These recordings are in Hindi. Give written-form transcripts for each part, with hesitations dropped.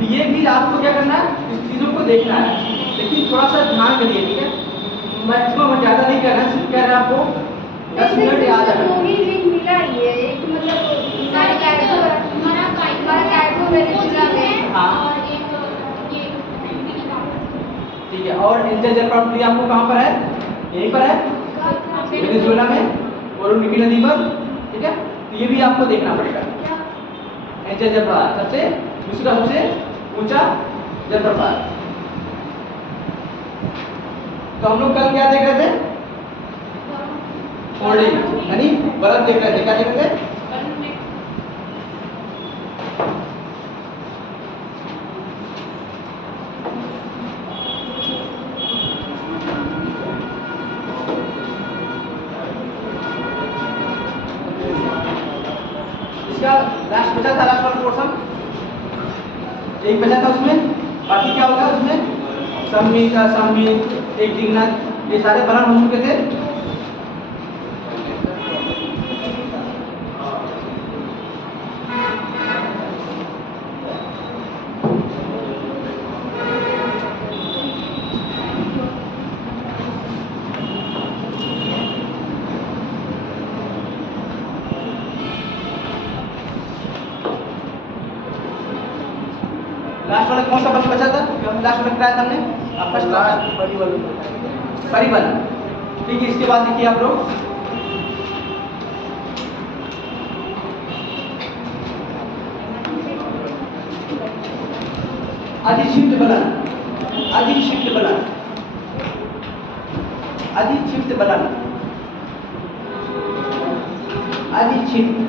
तो ये भी आपको क्या करना है, इस चीज़ों को देखना है, लेकिन थोड़ा सा ध्यान करिए, ठीक है। मैक्सिमम ज़्यादा नहीं करना है, सिर्फ कह रहे हैं आपको 10 मिनट याद है। मिला ही है एक, मतलब हाँ ठीक है। और इंटेलिजेंट प्रॉपर्टी आपको कहाँ पर है, यहीं पर है वेनेजुएला में ओरोनिकी नदी पर, ठीक है। तो ये भी आपको देखना पड़ेगा। इंटेलिजेंट जलप्रपात सबसे विश्व का सबसे ऊंचा जलप्रपात। तो हम लोग कल क्या देख रहे थे, फोल्डिंग यानी बर्फ देख रहे थे। क्या देख रहे थे, इसका लास्ट बचा था, लास्ट वाला पोर्शन एक बचा था, उसमें बाकी क्या होगा, उसमें सम्मित असम्मित एक दिग्नत ये सारे वर्णन हो चुके थे। लास्ट वाला कौन सा प्रश्न बचा था, लास्ट में कराया था हमने आपका परिबल। ठीक है, इसके बाद देखिए आप लोग अधिक्षिप्त बलन, अधिक्षिप्त बलन, अधिक्षिप्त बलन, अधिक्षिप्त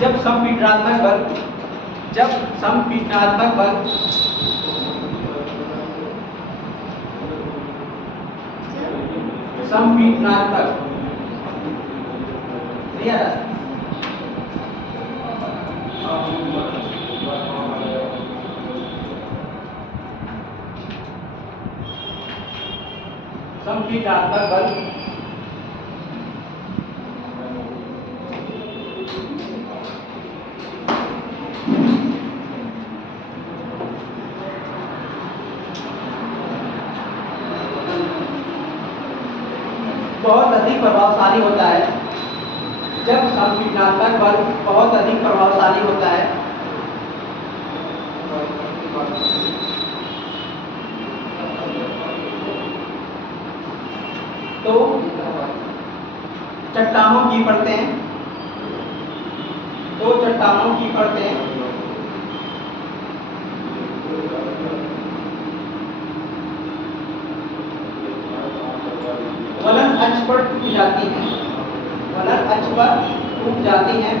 जब संपीड़नात्मक बल, जब संपीड़नात्मक बल संपीड़नात्मक नहीं आ रहा, संपीड़नात्मक बल बहुत अधिक प्रभावशाली होता है। जब संपीड़नात्मक बल बहुत अधिक प्रभावशाली होता है तो चट्टानों की परतें, तो चट्टानों की परतें वलन अक्ष पर टूट जाती हैं, वलन अक्ष पर टूट जाती हैं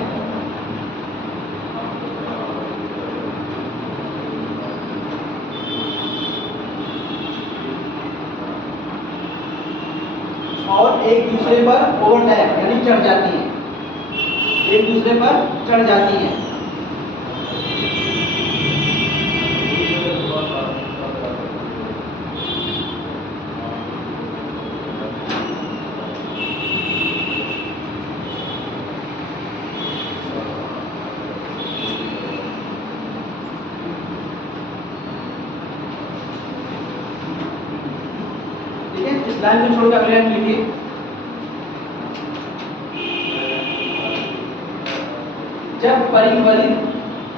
और एक दूसरे पर ओवरलैप यानी चढ़ जाती हैं, एक दूसरे पर चढ़ जाती हैं। इस लाइन को छोड़कर अगले लाइन लिखिए। जब परिवलित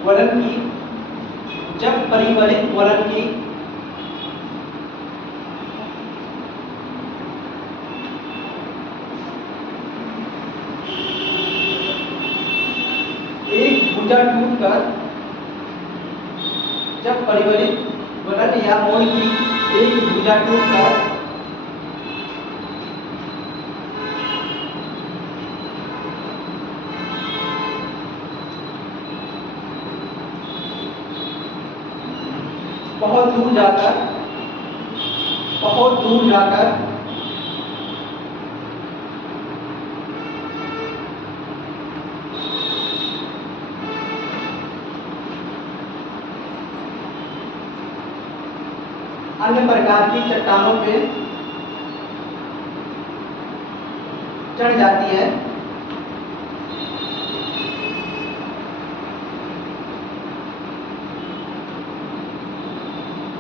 वलन की, जब परिवलित वलन की एक भुजा टूटकर, जब परिवलित वलन या मोड़ की एक भुजा टूटकर बहुत दूर जाकर, बहुत दूर जाकर अन्य प्रकार की चट्टानों पे चढ़ जाती है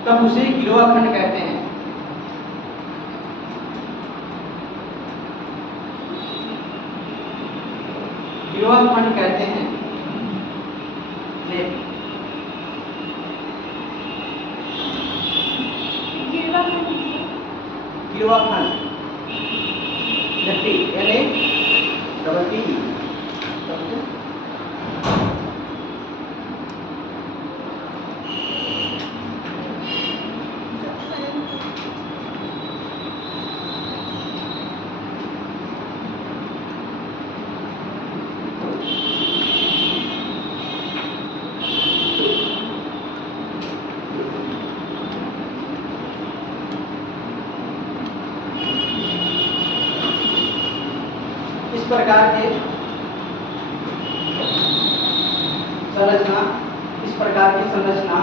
तब उसे गिरोआ खंड कहते हैं। गिरोआ खंड कहते हैं। गिरोआ खंड इस प्रकार के संरचना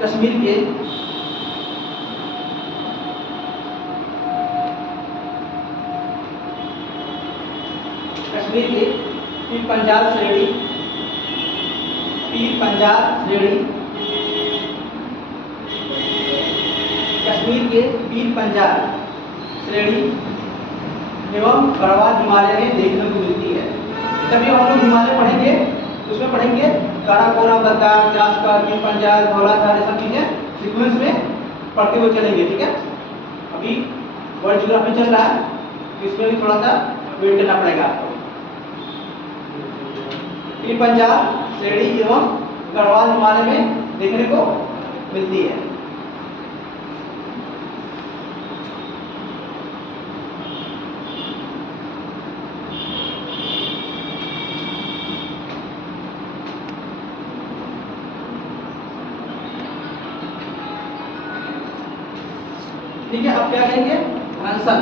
कश्मीर के पीर पंजाल श्रेणी कश्मीर के पीर पंजाल श्रेणी एवं गढ़वाल हिमालय में देखने को मिलती है। जब हम लोग हिमालय पढ़ेंगे तो उसमें पढ़ेंगे काराकोरम, लद्दाख, द्रासकर, पीर पंजाल, धौलाधार, ये सब चीजें सीक्वेंस में पढ़ते हुए चलेंगे। ठीक है, अभी वर्ल्ड ज्योग्राफी चल रहा है तो इसमें भी थोड़ा सा वेट करना पड़ेगा आपको। पीर पंजाल श्रेणी एवं गढ़वाल हिमालय में देखने को मिलती है। ठीक है, अब क्या करेंगे? भ्रंशन।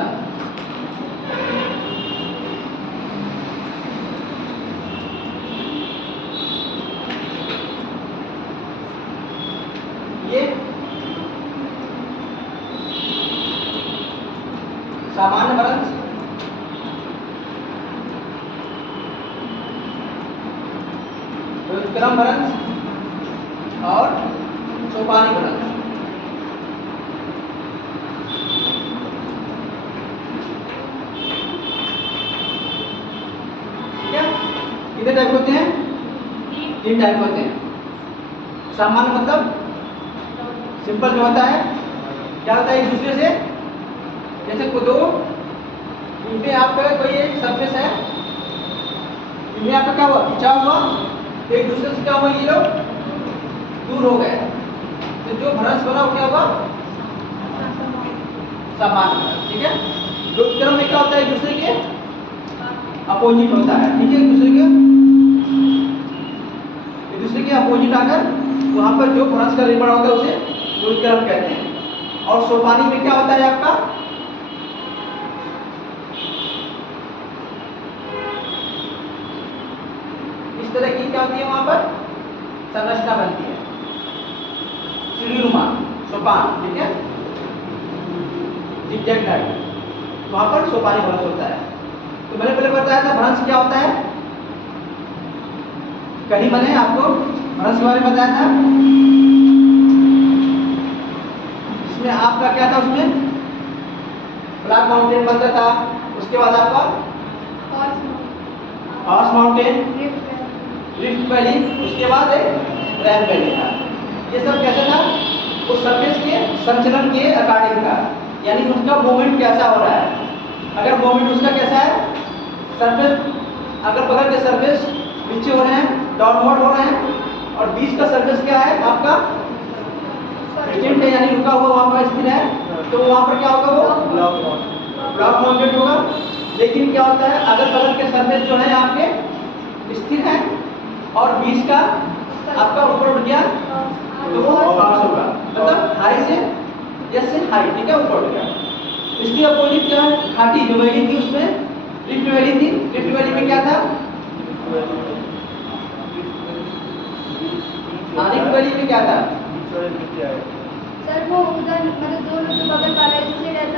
ये सामान्य भ्रंश, व्युत्क्रम भ्रंश और सोपानी भ्रंश। कितने टाइप होते हैं? 3 टाइप होते हैं। सामान्य मतलब सिंपल जो होता है, क्या होता है एक दूसरे से, जैसे को दो इनपे आपका कोई एक सरफेस है, इनमें आपका क्या हुआ, खिंचाव हुआ, एक दूसरे से क्या हुआ, ये लोग दूर हो गए, तो जो भ्रंश बना वो क्या हुआ, सामान्य। ठीक है, व्युत्क्रम में क्या होता है, एक दूसरे के अपोजिट होता है। ठीक है, एक दूसरे के अपोजिट आकर वहां पर जो भ्रंश का निर्माण होता है उसे व्युत्क्रम कहते हैं। और सोपानी में क्या होता है आपका, इस तरह की क्या होती है, वहां पर संरचना बनती है, सीढ़ीनुमा सोपान। ठीक है, जिगजैग टाइप, वहां पर सोपानी भ्रंश होता है। तो मैंने पहले बताया था भ्रंश क्या होता है, कहीं मैंने आपको भ्रंश के बारे में बताया था, इसमें आपका क्या था, उसमें ब्लैक माउंटेन बनता था, उसके बाद आपका हॉर्स माउंटेन, रिफ्ट वैली, उसके बाद एक रैन वैली था। ये सब कैसे था, उस सरफेस के संचलन के अकॉर्डिंग था, यानी उसका मूवमेंट कैसा हो रहा है। अगर मूवमेंट उसका कैसा है, सरफेस अगर बगल के सरफेस नीचे हो रहे हैं, डाउनवर्ड हो रहे हैं, और बीच का सरफेस क्या है आपका स्टेंट है, यानी रुका हुआ वहां पर स्थिर है, तो वहां पर क्या होगा, वो ब्लॉक माउंटेड होगा। लेकिन क्या होता है, अगर बगल के सरफेस जो है आपके स्थिर है और बीच का आपका ऊपर उठ गया तो वो हॉर्स होगा, मतलब हाई से यस से हाई। ठीक है, ऊपर उठ गया। इसकी अपोजिट क्या है, घाटी जो वैली थी, उसमें रिफ्ट वैली थी। रिफ्ट वैली में क्या था, रिफ्ट वैली में क्या था, सर वो उधर मतलब दोनों जो बगल वाला जिससे रहता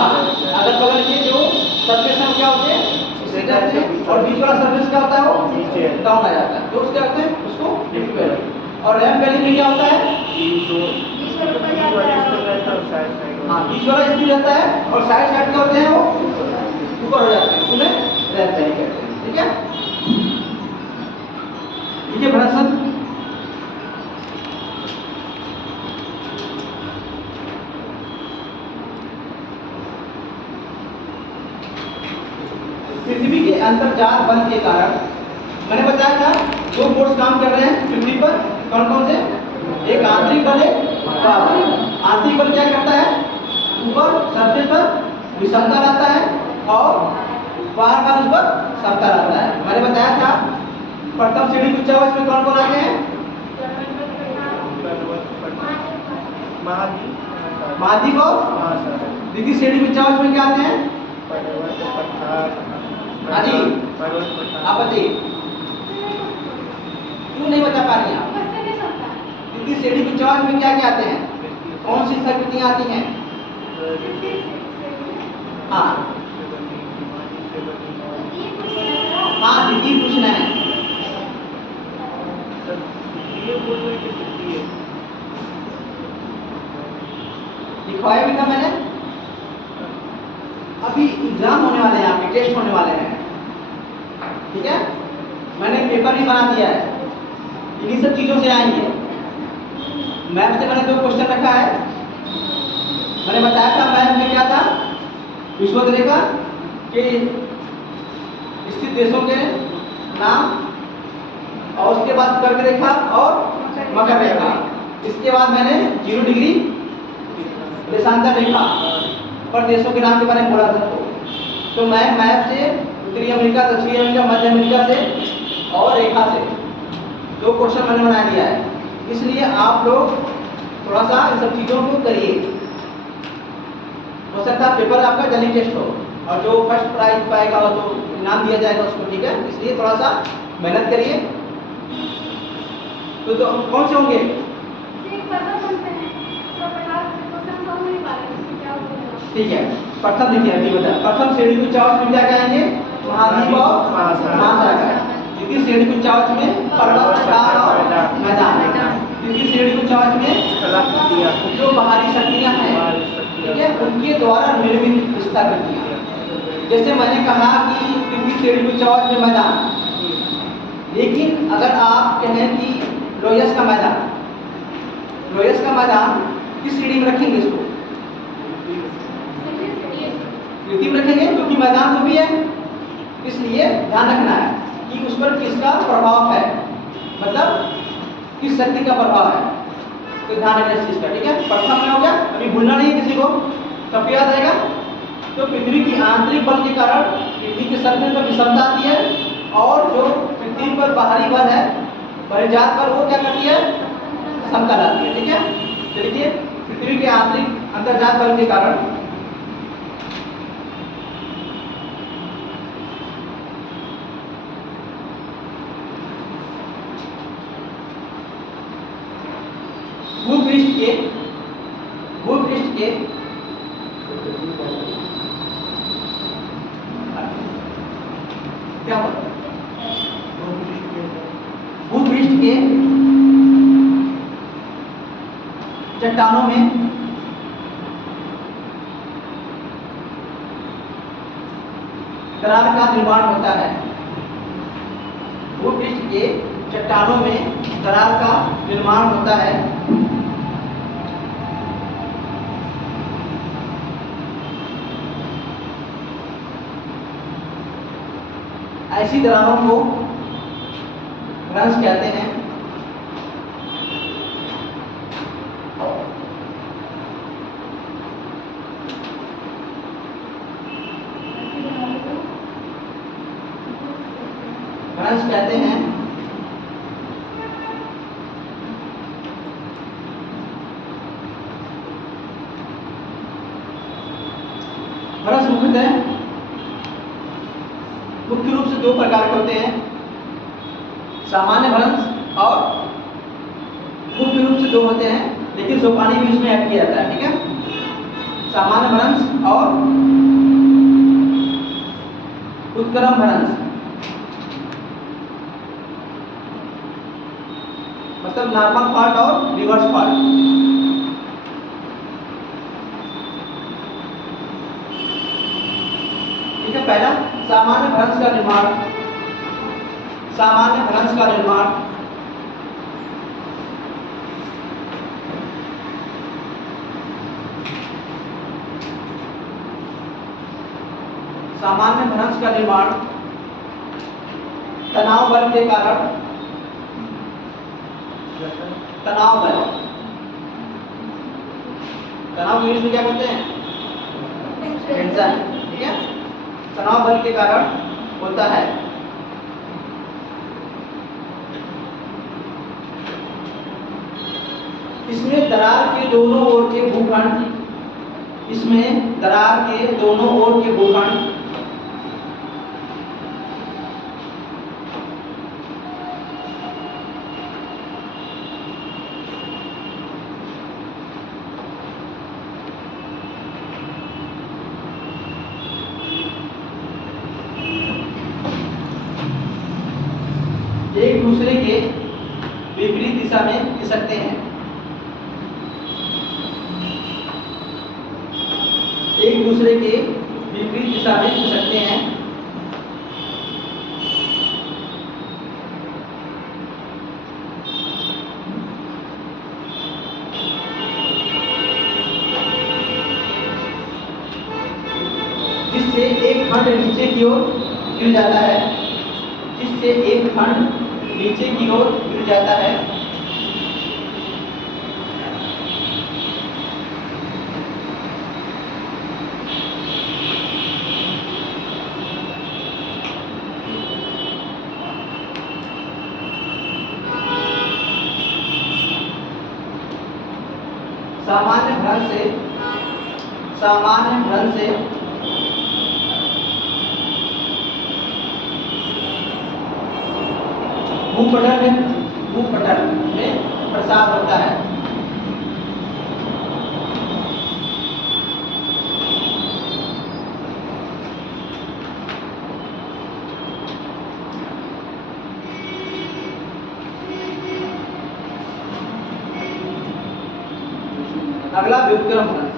हाँ, अगल बगल के जो सरफेस है क्या होते हैं उससे रहते हैं, और बीच वाला सरफेस क्या होता है वो नीचे डाउन आ जाता है, तो उसके कहते हैं उसको लिफ्ट वैल्यू। और रैंप वैल्यू में क्या होता है? बीच वाला ऊपर जाता है। हाँ, बीच वाला स्थिर रहता है और साइड साइड क्या होते हैं वो ऊपर हो जाते हैं, उन्हें रैंप वैल्यू कहते हैं। ठीक है, देखिए भ्रंशन पृथ्वी के अंतर्जात बल के कारण, मैंने बताया था दो फोर्स काम कर रहे हैं पृथ्वी पर, कौन कौन से? एक आंतरिक बल है, बाहरी। आंतरिक बल क्या करता है? ऊपर सरफेस पर विषमता लाता है और बाहर का उस पर समता लाता है। मैंने बताया था प्रथम श्रेणी की उच्चावच में कौन कौन आते हैं? महाद्वीप और द्वितीय श्रेणी की उच्चावच में क्या आते हैं? हाँ जी, आप बताइए, क्यों नहीं बता पा रही आप? द्वितीय श्रेणी की उच्चावच में क्या क्या आते हैं? कौन सी संस्कृतियाँ आती हैं? हाँ हाँ, द्वितीय पूछना है। लिखवाया भी था मैंने, अभी एग्जाम होने वाले हैं, आपके टेस्ट होने वाले हैं, ठीक है? मैंने पेपर भी बना दिया है, इन्हीं सब चीज़ों से आएंगे। मैप से मैंने 2 क्वेश्चन रखा है। मैंने बताया था मैप में क्या था? विषुवत रेखा के स्थित देशों के नाम, और उसके बाद कर्क रेखा और मकर रेखा। इसके बाद मैंने 0 डिग्री देशांतर रेखा पर देशों के नाम के बारे में बोला था। तो मैं मैप से उत्तरी अमेरिका, दक्षिणी अमेरिका, मध्य अमेरिका से और रेखा से 2 क्वेश्चन मैंने बना दिया है। इसलिए आप लोग थोड़ा सा इन सब चीज़ों को करिए, हो सकता है पेपर आपका जल्दी टेस्ट हो और जो फर्स्ट प्राइज पाएगा तो इनाम दिया जाएगा उसको, ठीक है? इसलिए थोड़ा सा मेहनत करिए। तो कौन से होंगे? ठीक है, प्रथम देखिए, अभी बता, प्रथम श्रेणी की उच्चावच में क्या कहेंगे? महाद्वीप और महासागर। द्वितीय श्रेणी की उच्चावच में पर्वत, पहाड़ और मैदान। तृतीय श्रेणी की उच्चावच में जो बाहरी शक्तियां हैं, ठीक है, उनके द्वारा निर्मित विस्थाकृतियां। जैसे मैंने कहा कि तृतीय श्रेणी की उच्चावच में मैदान, लेकिन अगर आप कहें कि लोयस का मैदान, लोयस का मैदान किस श्रेणी में रखेंगे? इसको तृतीय में रखेंगे क्योंकि मैदान तो भी है, इसलिए ध्यान रखना है कि उस पर किसका प्रभाव है, मतलब किस शक्ति का प्रभाव है, तो ध्यान रखना इस चीज का, ठीक है? प्रथम में हो गया, अभी भूलना नहीं है किसी को, सब याद आएगा। तो पृथ्वी की आंतरिक बल के कारण पृथ्वी के सरफेस पर विषमता आती है, और जो पृथ्वी पर बाहरी बल है, परिजात पर, वो क्या करती है? समता लाती है, ठीक है? तो देखिए, पृथ्वी के आंतरिक अंतर्जात बल के कारण भूपृष्ठ के क्या होता है? भूपृष्ठ के चट्टानों में दरार का निर्माण होता है। भूपृष्ठ के चट्टानों में दरार का निर्माण होता है। ऐसी दरारों को रंस कहते हैं। रंस कहते हैं। भ्रंश मुख्य रूप से 2 प्रकार के होते हैं, सामान्य भ्रंश और मुख्य रूप से 2 होते हैं, लेकिन सोपानी भी उसमें ऐड किया जाता है, ठीक है। सामान्य भ्रंश और उत्क्रम भ्रंश, मतलब नॉर्मल फॉल्ट और रिवर्स फॉल्ट। ठीक है, पहला सामान्य भ्रंश का निर्माण। सामान्य भ्रंश का निर्माण सामान्य भ्रंश का निर्माण तनाव बल के कारण, तनाव बल, तनाव इंग्लिश में क्या कहते हैं? टेंशन, ठीक है। तनाव बल के कारण होता है। इसमें दरार के दोनों ओर के भूखंड, इसमें दरार के दोनों ओर के भूखंड एक दूसरे के विपरीत दिशा में खिसकते हैं। एक दूसरे के विपरीत दिशा में खिसकते हैं। जिससे एक खंड नीचे की ओर गिर जाता है, जिससे एक खंड नीचे की ओर गिर जाता है। सामान्य भ्रंश से, सामान्य भ्रंश से भूपटल में प्रसार होता है। अगला व्युत्क्रम भ्रंश।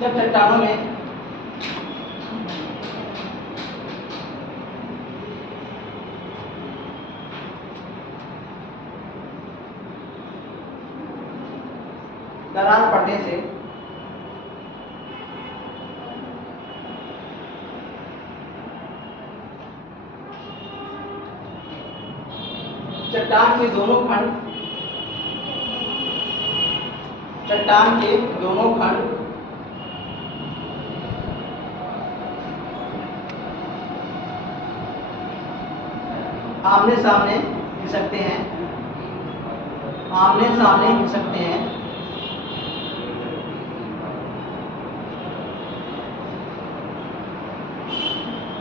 जब चट्टानों में दरार पड़ने से चट्टान के दोनों खंड, चट्टान के दोनों खंड आमने सामने खिसकते हैं, आमने सामने खिसकते हैं।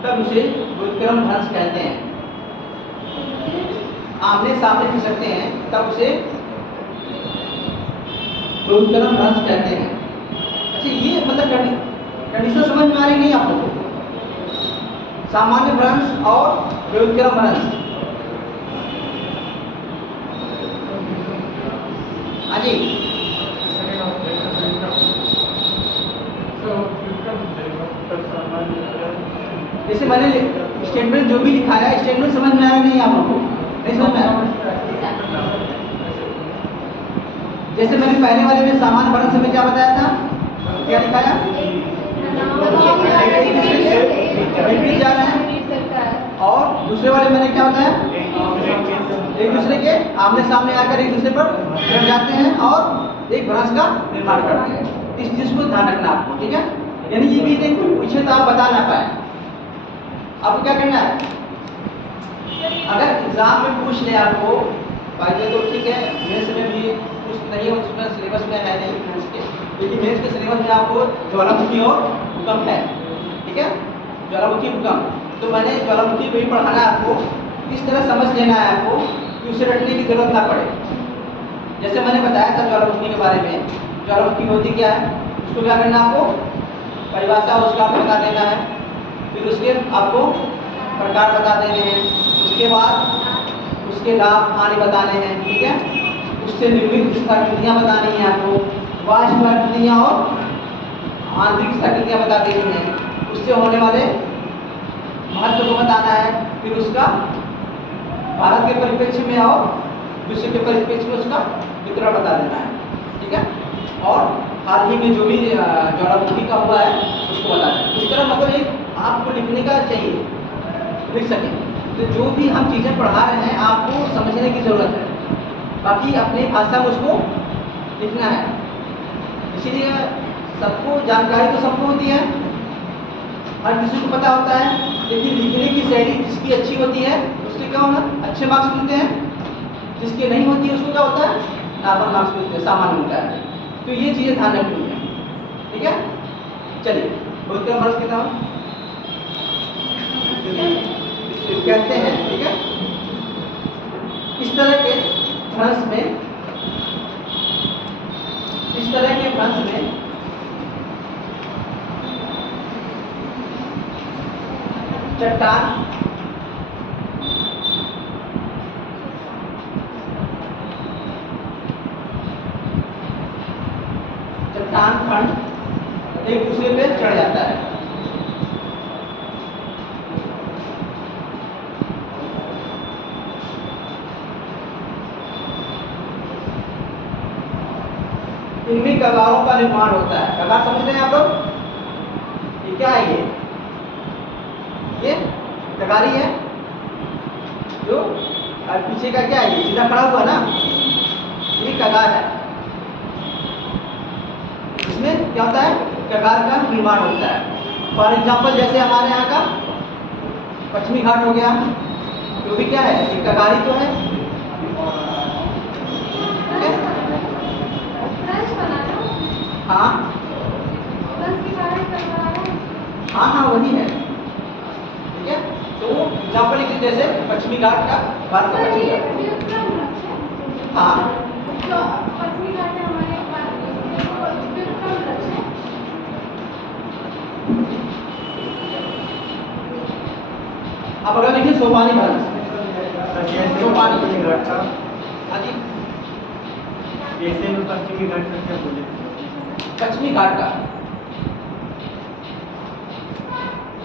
तब उसे व्युत्क्रम भ्रंश कहते हैं। आमने सामने खिसकते हैं तब उसे व्युत्क्रम भ्रंश कहते हैं। अच्छा, ये मतलब कंडीशन समझ में आ रही नहीं आप लोगों को? सामान्य भ्रंश और व्युत्क्रम भ्रंश। हाँ जी, जैसे मैंने स्टेटमेंट जो भी लिखा है, स्टेटमेंट समझ में आ रहा नहीं आप लोगों को? नहीं समझ में आ रहा? जैसे मैंने पहले वाले में सामान्य भ्रंश में क्या बताया था, क्या लिखाया? विपरीत जा रहे हैं। और दूसरे वाले मैंने क्या बताया? एक दूसरे के आमने सामने आकर एक दूसरे पर चढ़ जाते हैं और एक भ्रंश का निर्माण करते हैं। इस चीज को ध्यान रखना आपको, ठीक है। यानी ये भी यदि कोई पूछे तो आप बता ना पाए। आपको क्या करना है, अगर एग्जाम में पूछ ले आपको पहले तो ठीक है, मेंस में भी कुछ नहीं हो, उसमें सिलेबस में है नहीं मेंस के, लेकिन मेंस के सिलेबस में आपको ज्वालामुखी और भूकंप है, ठीक है, ज्वालामुखी भूकंप। तो मैंने ज्वालामुखी को ही पढ़ाना है आपको, किस तरह समझ लेना है आपको कि उसे रटने की जरूरत ना पड़े। जैसे मैंने बताया था ज्वालामुखी के बारे में, ज्वालामुखी होती क्या है, उसको क्या करना है, आपको परिभाषा उसका आपको बता देना है, फिर उसके आपको प्रकार बता देने हैं, उसके बाद उसके लाभ हानि बताने हैं, ठीक है, उससे निर्मित स्थाकृतियाँ बतानी है आपको, बाह्य स्थाकृतियाँ और आंतरिक स्थाकृतियाँ बता देनी है, उससे होने वाले महत्व को बताना है, फिर उसका भारत के परिप्रेक्ष्य में और विश्व के परिप्रेक्ष्य में उसका वितरण बता देना है, ठीक है, और हाल ही में जो भी ज्वालामुखी का हुआ है उसको बता दें। इस तरह मतलब एक आपको लिखने का चाहिए, लिख सकें। तो जो भी हम चीज़ें पढ़ा रहे हैं आपको समझने की ज़रूरत है, बाकी अपनी भाषा में उसको लिखना है। इसीलिए सबको जानकारी तो सबको होती है, हर किसी को पता होता है, लेकिन लिखने की शैली जिसकी अच्छी होती है उसके क्या होना, अच्छे मार्क्स मिलते हैं, जिसकी नहीं होती है उसको क्या होता है, नॉर्मल मार्क्स मिलते हैं, सामान्य मिलता है। तो ये चीज़ें ध्यान रखनी है, ठीक है। चलिए बोलते हैं भ्रंश कितना कहते हैं, ठीक है। इस तरह के भ्रंश में, इस तरह के भ्रंश में चट्टान, चट्टान खंड एक दूसरे पे चढ़ जाता है, इनमें कगारों का निर्माण होता है। कगार समझते हैं आप लोग, ये क्या है, ये कगारी है, जो पीछे का क्या है, ये सीधा खड़ा हुआ ना, ये कगार है। इसमें क्या होता है, कगार का निर्माण होता है। फॉर एग्जाम्पल जैसे हमारे यहाँ का पश्चिमी घाट हो गया, जो भी क्या है, ये कगारी तो है, हाँ हाँ हाँ वही है, ठीक है। तो एग्जाम्पल एक जैसे पश्चिमी घाट का, भारत का पश्चिमी घाट, हाँ अब अगर लिखिए सोपानी भ्रंश, सोपानी घाट का, हाँ जी, जैसे में पश्चिमी घाट का क्या बोले, पश्चिमी घाट का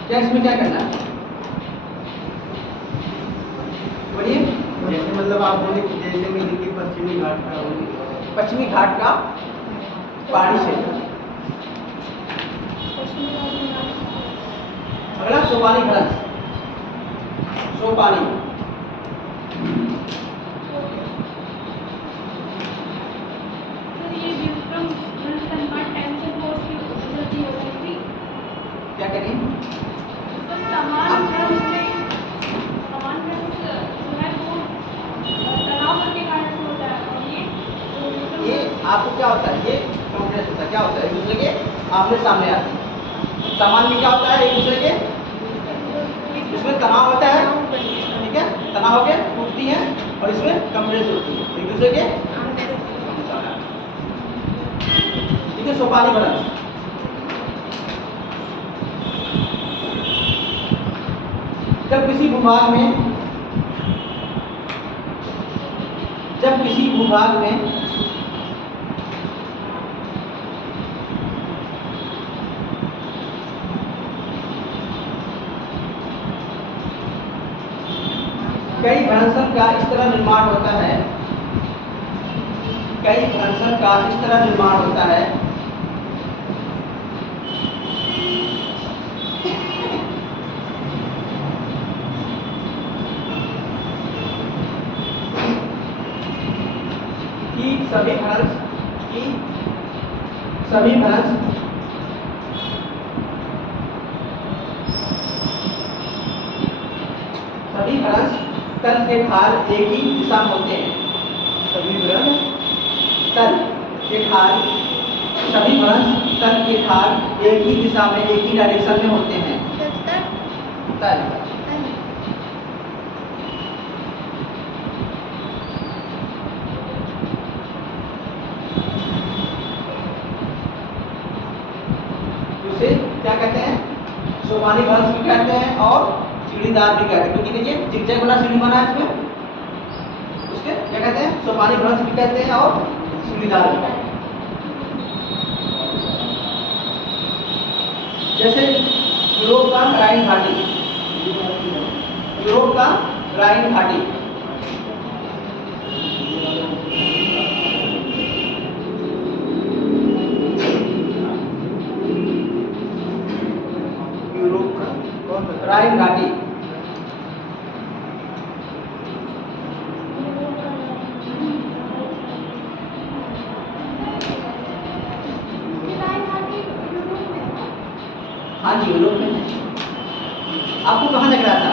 क्या, इसमें क्या करना है बोलिए। जैसे मतलब आप बोले कि जैसे में लिखिए पश्चिमी घाट का, पश्चिमी घाट का पहाड़ी क्षेत्र। अगला सोपानी भ्रंश, सोपानी, क्या करें, ये आपको क्या होता है, ये प्रोग्रेस होता है, क्या होता है, एक दूसरे के आमने सामने आते हैं। सामान्य में क्या होता है, एक दूसरे के, इसमें तनाव होता है, ठीक है, तनाव होकर टूटती है, और इसमें कंप्रेस होती है, एक दूसरे के, ठीक है। सोपानी भ्रंश, जब किसी भूभाग में, जब किसी भूभाग में कई भ्रंशन का इस तरह निर्माण होता है, कई भ्रंशन का इस तरह निर्माण होता है कि सभी भ्रंश तल के खाल एक ही दिशा में होते हैं। सभी भ्रंश तल के खाल सभी भ्रंश तल के खाल एक ही दिशा में एक ही डायरेक्शन में होते हैं। तल उसे क्या कहते हैं? सोपानी भ्रंश भी कहते हैं और सीढ़ीदार भी कहते हैं, क्योंकि देखिए जिगजैग वाला सीढ़ी बना है इसमें, उसके क्या कहते हैं? सोपानी भ्रंश भी कहते हैं और सीढ़ीदार भी कहते हैं। जैसे यूरोप का राइन घाटी, यूरोप का राइन घाटी, यूरोप का कौन सा? राइन घाटी हाँ जी यूरोप में है। आपको कहाँ लग रहा था?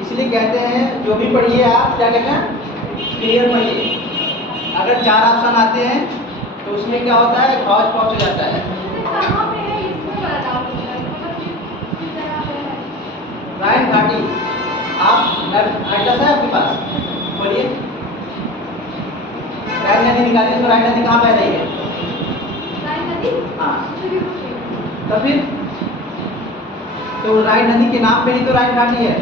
इसलिए कहते हैं जो भी पढ़िए आप क्या कहते हैं? क्लियर पढ़िए। अगर 4 ऑप्शन आते हैं तो उसमें क्या होता है? हौज पहुंच जाता है। राइन घाटी आप एटलस है आपके पास? बोलिए। राइन नदी निकालिए, तो राइन नदी कहाँ बह रही है? हाँ तो फिर तो राइन नदी के नाम पे ही तो राइन घाटी है।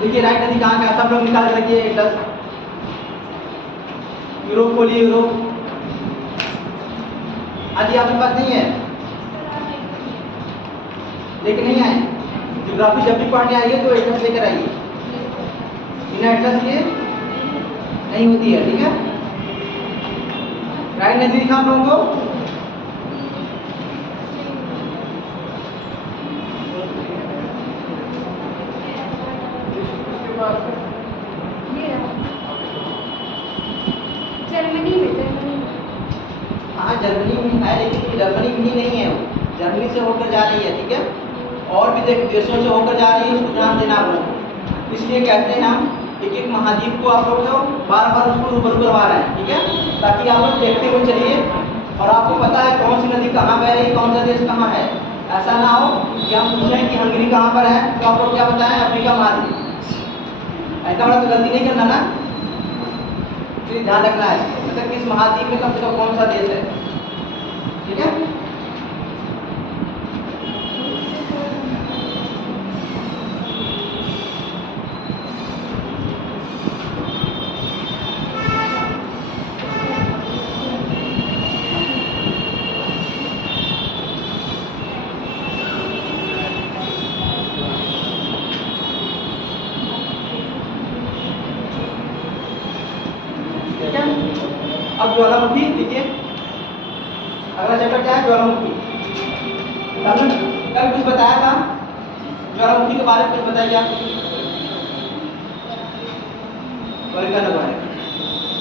देखिए राइन नदी कहाँ का है? सब लोग निकाल के रखिए एटलस। यूरोप खोलिए, यूरोप। आज आपके पास नहीं है, लेकिन नहीं आए। ज्योग्राफी जब भी पढ़ने आइए तो एटलस लेकर आइए, बिना एटलस लिए नहीं होती है, ठीक है? राइन नदी दिखा हम लोगों को। हाँ जर्मनी में है, लेकिन जर्मनी में ही नहीं है, वो जर्मनी से होकर जा रही है, ठीक है? और भी देशों से होकर जा रही है, उसको ध्यान देना आप लोग। इसलिए कहते हैं हम एक एक महाद्वीप को आप लोग जो बार बार उसको रूबरू करवा रहे हैं, ठीक है? ताकि आप लोग देखते हुए चलिए और आपको पता है कौन सी नदी कहाँ बह रही है, कौन सा देश कहाँ है। ऐसा ना हो कि हम पूछें कि हंगरी कहाँ पर है तो आप लोग क्या बताएं? अफ्रीका महाद्वीप। ऐसा बड़ा तो गलती नहीं करना ना, इसलिए ध्यान रखना है मतलब किस महाद्वीप में कम से कम कौन सा देश है, ठीक है? अब ज्वालामुखी देखिए, अगला चैप्टर क्या है? ज्वालामुखी। कल कुछ बताया था ज्वालामुखी के बारे में, कुछ बताइए आप।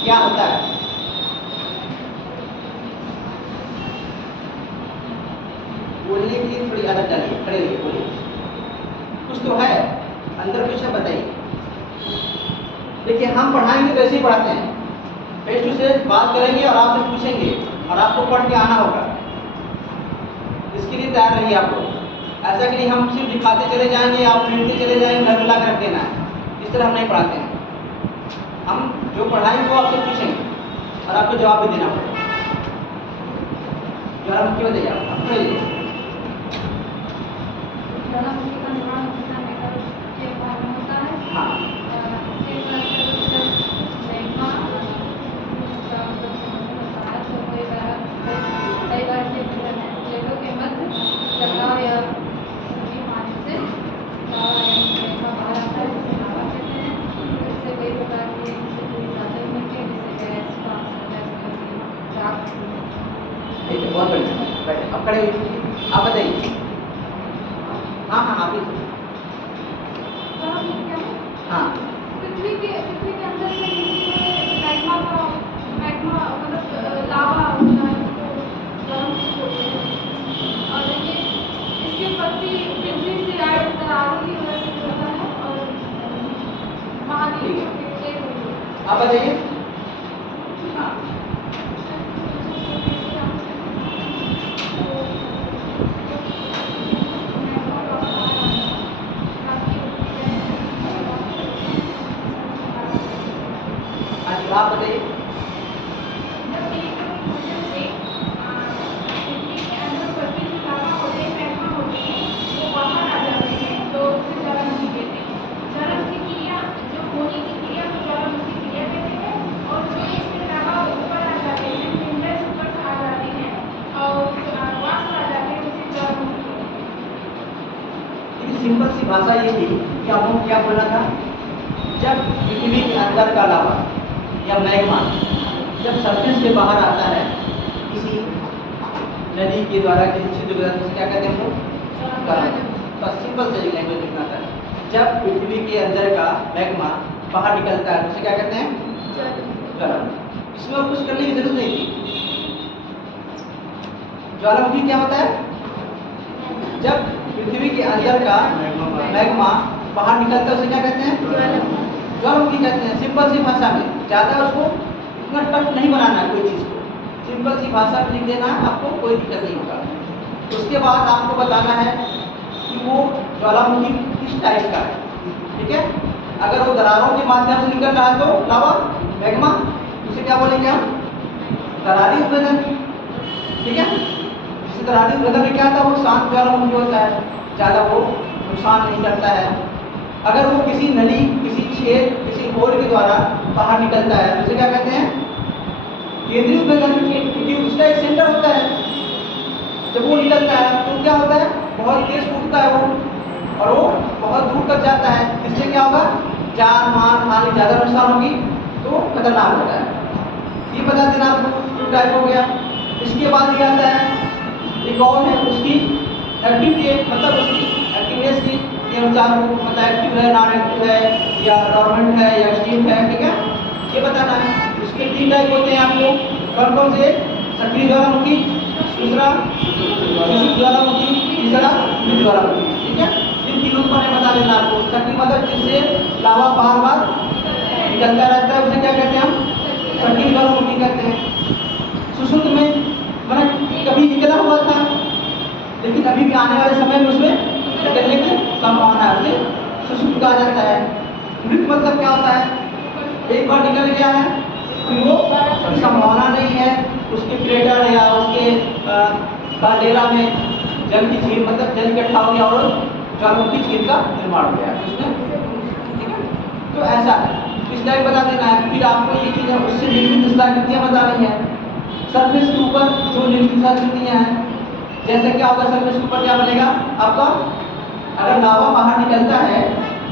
क्या होता है? बोलने के लिए थोड़ी आदत डालिए, खड़े होइए, बोलिए। कुछ तो है अंदर, कुछ है, बताइए। देखिए हम पढ़ाएंगे तो ऐसे ही पढ़ाते हैं, फेस टू फेस बात करेंगे और आपसे पूछेंगे और आपको पढ़ के आना होगा। इसके लिए तैयार रहिए आप लोग। ऐसा कि नहीं हम सिर्फ दिखाते चले जाएंगे, आप लिखते चले जाएंगे, घर में ला कर रख देना है। इस तरह हम नहीं पढ़ाते हैं। हम जो पढ़ाएंगे वो आपसे पूछेंगे और आपको जवाब भी देना पड़ेगा। ज्वालामुखी बताइए आप बताइए। हाँ ठीक है, बहुत बढ़िया। बैठे, अब खड़े होइए, आप बताइए। हाँ हाँ आप ही। हाँ पृथ्वी के अंदर से मैग्मा मतलब लावा होता है, उसको गर्म होते हैं। और ये इसकी उत्पत्ति पृथ्वी आप बताइए। हाँ अच्छा, आप बताइए। सिंपल सी भाषा ये थी कि आपको क्या बोलना था, जब पृथ्वी के अंदर का लावा या मैग्मा जब सरफेस के बाहर आता है किसी नदी के द्वारा, किसी छिद्र के द्वारा, तो क्या कहते हैं हम गलन। बस सिंपल से लैंग्वेज लिखना था, जब पृथ्वी के अंदर का मैग्मा बाहर निकलता है तो उसे क्या कहते हैं गलन। इसमें और कुछ करने की जरूरत नहीं थी। ज्वालामुखी क्या होता है, जब पृथ्वी के अंदर का मैग्मा बाहर निकलता है उसे क्या कहते हैं ज्वालामुखी कहते हैं। सिंपल सी भाषा में, ज़्यादा उसको इतना टफ नहीं बनाना है कोई चीज़ को, सिंपल सी भाषा में लिख देना है, आपको कोई दिक्कत नहीं होगा। उसके बाद आपको बताना है कि वो ज्वालामुखी किस टाइप का है, ठीक है। अगर वो दरारों के माध्यम से निकल रहा है तो लावा मैग्मा, उसे क्या बोलेंगे हम दरारी उद्भेदन, ठीक है। जिस दरारी उद्भेदन में क्या था, वो शांत ज्वालामुखी होता है, ज़्यादा वो नुकसान नहीं करता है। अगर वो किसी नली, किसी छेद, किसी होल के द्वारा बाहर निकलता है तो उसे क्या कहते हैं केंद्रीय उद्भेदन, क्योंकि उसका एक सेंटर होता है। जब वो निकलता है तो क्या होता है, बहुत तेज फूटता है वो, और वो बहुत दूर तक जाता है। इससे क्या होगा, जान माल हानि ज़्यादा नुकसान होगी, तो खतरनाक होता है। ये बता देना आपको टाइप हो गया। इसके बाद ये आता है एक और है उसकी एक्टिविटी, मतलब उसकी एक्टिवनेस की के अनुसार वो मतलब एक्टिव है, नॉन एक्टिव है, या डोरमेंट है या एक्सटिंक्ट है, ठीक है, ये बताना है। उसके 3 टाइप होते हैं आपको, कौन कौन से, सक्रिय ज्वालामुखी, दूसरा सुषुप्त ज्वालामुखी, तीसरा मृत ज्वालामुखी, ठीक है। इन तीनों को मैंने बता देना आपको। सक्रिय मतलब जिससे लावा बार बार निकलता रहता है, उसे क्या कहते हैं हम सक्रिय ज्वालामुखी कहते हैं। सुषुप्त में मतलब कभी निकला हुआ था लेकिन अभी भी आने वाले समय में उसमें निकलने की संभावना है, उसे सुषुप्त कहा जाता है। मृत मतलब क्या होता है, एक बार निकल गया है फिर वो संभावना नहीं है, उसके क्रेटर या उसके कांडेला में जल की झील, मतलब जल इकट्ठा हो गया और ज्वालामुखी झील का निर्माण हो गया उसमें, ठीक है। तो ऐसा है, इस टाइप बता देना है। फिर आपको ये चीज़ उससे निर्मित स्थितियाँ बतानी है। सरफेस के ऊपर जो निर्मित स्थितियाँ हैं, जैसे क्या होगा, सरफेस के ऊपर क्या बनेगा आपका, अगर लावा बाहर निकलता है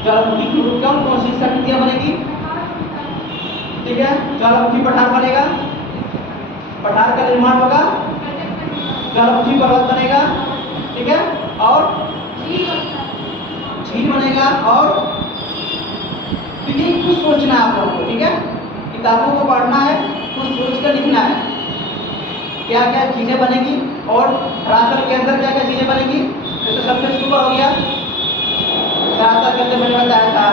ज्वालामुखी की कौन सी स्थितियाँ बनेगी, ठीक है। ज्वालामुखी पठार बनेगा, पठार का निर्माण होगा, ज्वालामुखी पर्वत बनेगा, ठीक है, और झील बनेगा। और तो ये कुछ सोचना है आप लोगों को, ठीक है। किताबों को पढ़ना है, कुछ सोच कर लिखना है क्या क्या चीज़ें बनेगी और धरातल के अंदर क्या क्या चीज़ें बनेगी। जैसे सरफेस ऊपर हो गया, धरातल के अंदर मैंने बताया था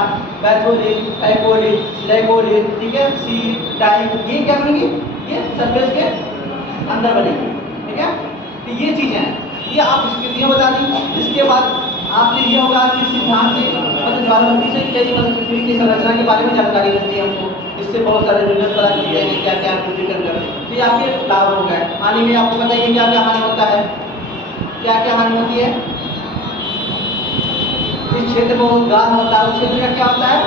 बैथोलिथ, एकोलिथ, लेगोलिथ, ठीक है, सी टाइप, ये क्या बनेगी, ये सरफेस के अंदर बनेगी, ठीक है। तो ये चीज़ें हैं, ये आप स्थितियाँ बता दी। इसके बाद आपने ये होगा कि सिद्धांत से मतलब ज्वालामुखी से कई मतलब पृथ्वी की संरचना के बारे में जानकारी मिलती है हमको, इससे बहुत सारे रिजल्ट पता चलते हैं क्या क्या पृथ्वी के अंदर। तो ये आपके लाभ हो गए। हानि में आपको बताइए क्या क्या हानि होता है, क्या क्या हानि होती है। जिस क्षेत्र में उद्गार होता है उस क्षेत्र का क्या होता है,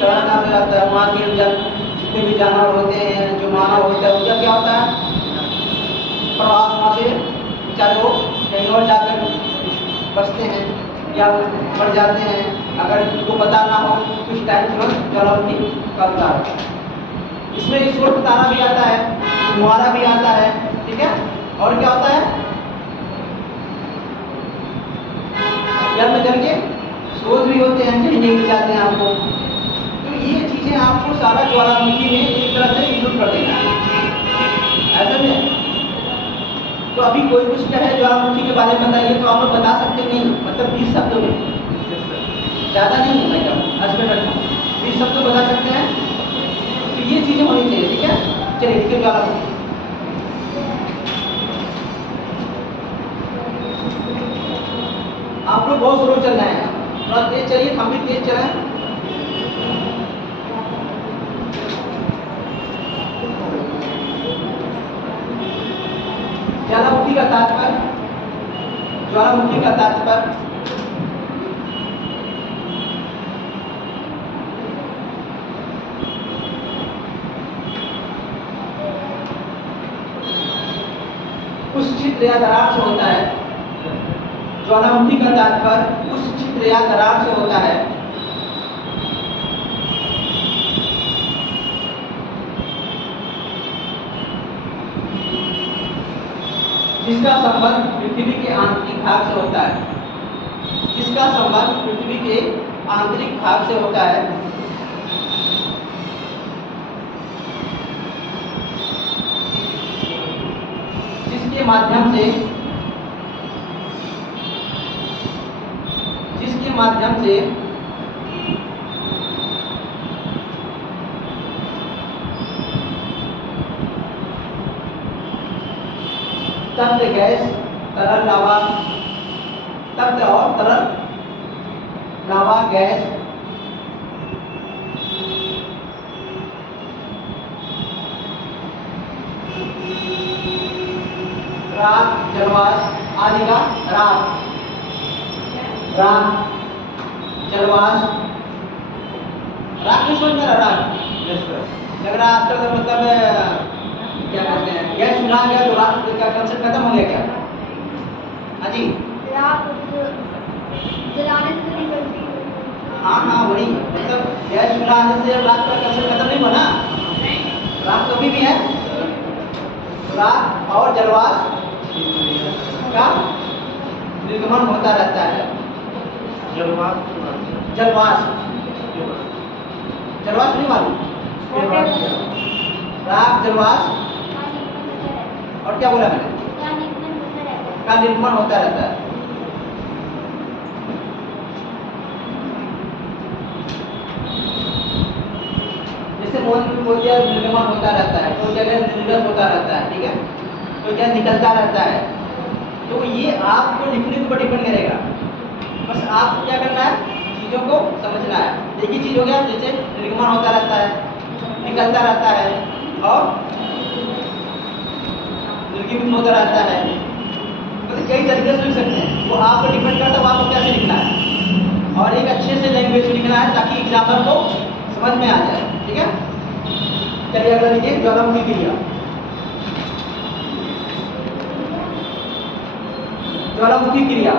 नाश हो जाता है। वहाँ के जितने भी जानवर होते हैं, जो मानव होता है, उसका क्या होता है, प्रवास वहाँ से बेचारे वो कहीं और जाकर बचते हैं या मर जाते हैं। अगर उनको पता ना हो कुछ टाइम तुरंत ज्वालामुखी का उद्गार होता है। इसमें स्रोत तारा भी आता है, मुहारा भी आता है, ठीक है। और क्या होता है, जल में जल के स्रोत भी होते हैं, कहीं नहीं जाते हैं आपको। तो ये चीज़ें आपको सारा ज्वालामुखी में एक तरह से इंक्लूड कर देना है, ऐसा नहीं है। तो अभी कोई कुछ कहे ज्वालामुखी के बारे में बताइए तो आप लोग बता सकते नहीं, मतलब 20 शब्दों में, ज़्यादा नहीं, मैं क्या 20 शब्द बता सकते हैं। तो ये चीजें होनी चाहिए, ठीक है। चलिए इसके ज्वालामुखी, आप लोग बहुत स्लो चल रहे हैं, थोड़ा तेज चलिए, हम भी तेज चलें। ज्वालामुखी का तात्पर्य, ज्वालामुखी का तात्पर्य उस छिद्र या दरार से होता है। ज्वालामुखी का तात्पर्य उस छिद्र या दरार से होता है जिसका संबंध पृथ्वी के आंतरिक भाग से होता है, जिसका संबंध पृथ्वी के आंतरिक भाग से होता है, जिसके माध्यम से तप्त गैस, तरल लावा, तप्त और तरल लावा गैस राख, जलवाष्प आदि का राख, जलवाष्प, राख नहीं समझ में आ रहा? राख लग रहा है आजकल तो मतलब क्या कहते हैं, गैस सुना गया तो राख का कंसेप्ट खत्म हो गया क्या? हाँ जी, जलाने से नहीं बनती। हाँ वही, मतलब गैस सुनाने से राख का कंसेप्ट खत्म नहीं बना, राख तो अभी भी है। राख और जलवाष्प का निर्गमन होता रहता है। जलवाष्प नहीं मालूम? राख, जलवाष्प और क्या बोला मैंने? का निर्गमन होता रहता है। जैसे कोई जगह निर्गमन होता रहता है, कोई जगह निर्गत होता रहता है, ठीक है, कोई जगह निकलता रहता है। तो ये आपको लिखने के ऊपर डिपेंड करेगा, बस आपको क्या करना है, चीज़ों को समझना है। एक ही चीज़ हो गया, जैसे निर्गमन होता रहता है, निकलता रहता है और निर्गमित होता रहता है, मतलब कई तरीके से लिख सकते हैं। वो आपको डिपेंड करता है आपको कैसे लिखना है, और एक अच्छे से लैंग्वेज में लिखना है ताकि एग्जाम्पल को समझ में आ जाए, ठीक है। चलिए अगला लिखिए, ज्वालामुखी क्रिया। ज्वालामुखी क्रिया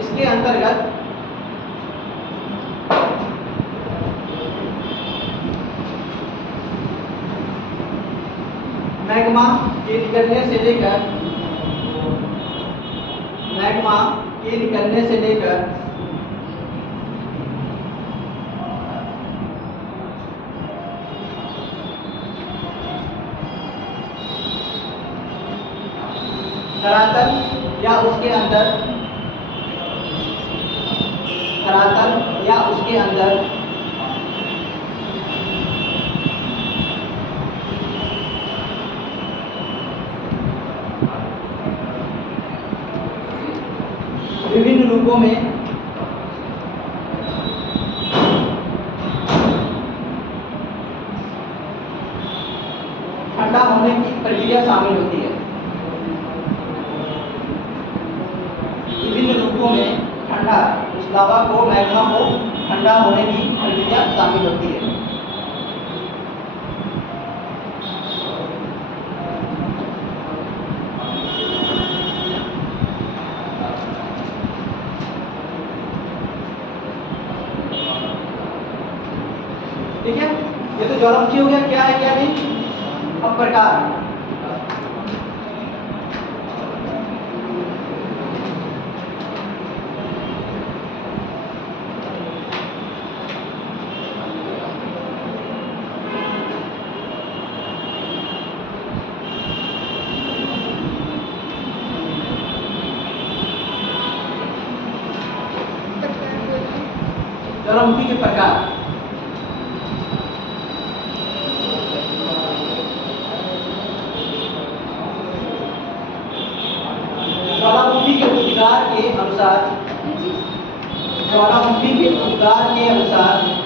इसके अंतर्गत मैग्मा के निकलने से लेकर धरातल या उसके अंदर विभिन्न रूपों में ठंडा होने की प्रक्रिया शामिल होती है। विभिन्न रूपों में ठंडा, उस लावा को, मैग्मा को ठंडा होने की प्रक्रिया शामिल होती है। ठीक है, ये तो ज्वालामुखी हो गया, क्या है क्या नहीं। अब प्रकार, ज्वालामुखी के प्रकार। ज्वालामुखी के उद्गार के अनुसार, ज्वालामुखी के उद्गार के अनुसार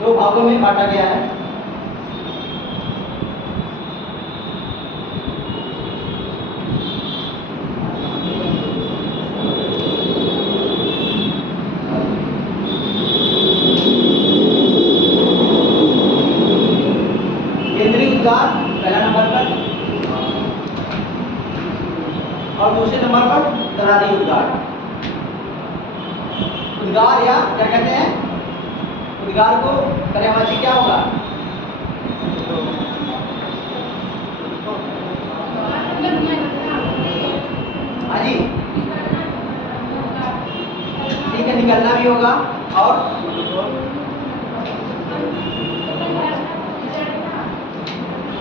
दो भागों में बांटा गया है। केंद्रीय उद्गार पहला नंबर पर और दूसरे नंबर पर तरारी उद्गार। उद्गार या क्या कहते हैं, उद्गार को पर्यायवाची क्या होगा? हाँ जी, ठीक है, निकलना भी होगा और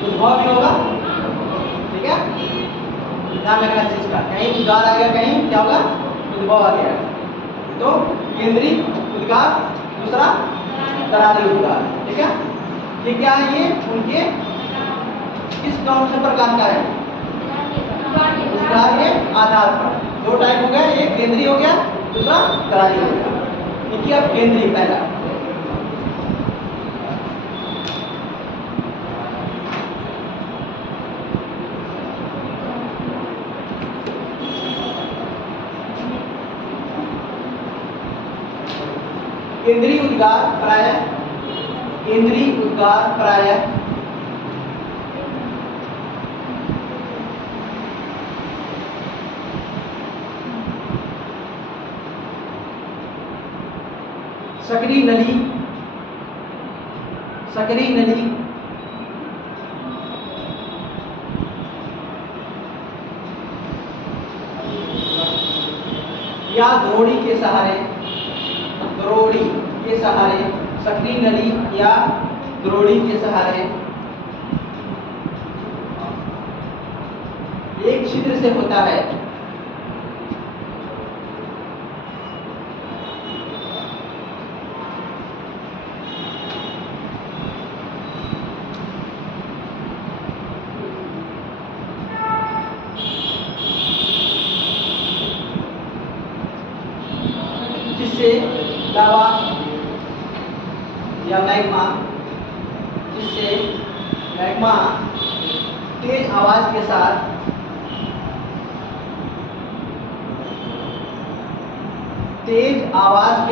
उद्भव भी होगा। ठीक है, ध्यान रखना इस चीज का, कहीं उद्गार आ गया, कहीं क्या होगा, उद्भव आ गया। तो केंद्रीय उद्गार, दूसरा तरारी उद्गार। ठीक है, ये क्या है, ये उनके किस कौन से प्रकार का है, उद्गार के आधार पर। दो टाइप हो गया, एक केंद्रीय हो गया, दूसरा तरारी हो गया। देखिए अब केंद्रीय पहला, केंद्रीय उद्गार प्रायः, केंद्रीय उद्गार प्रायः सक्रिय नली, सक्रिय नली या द्रोणी के सहारे, द्रोणी के सहारे, सक्रिय नली या द्रोणी के सहारे एक छिद्र से होता है। जिससे लावा या मैग्मा, जिससे मैग्मा तेज आवाज के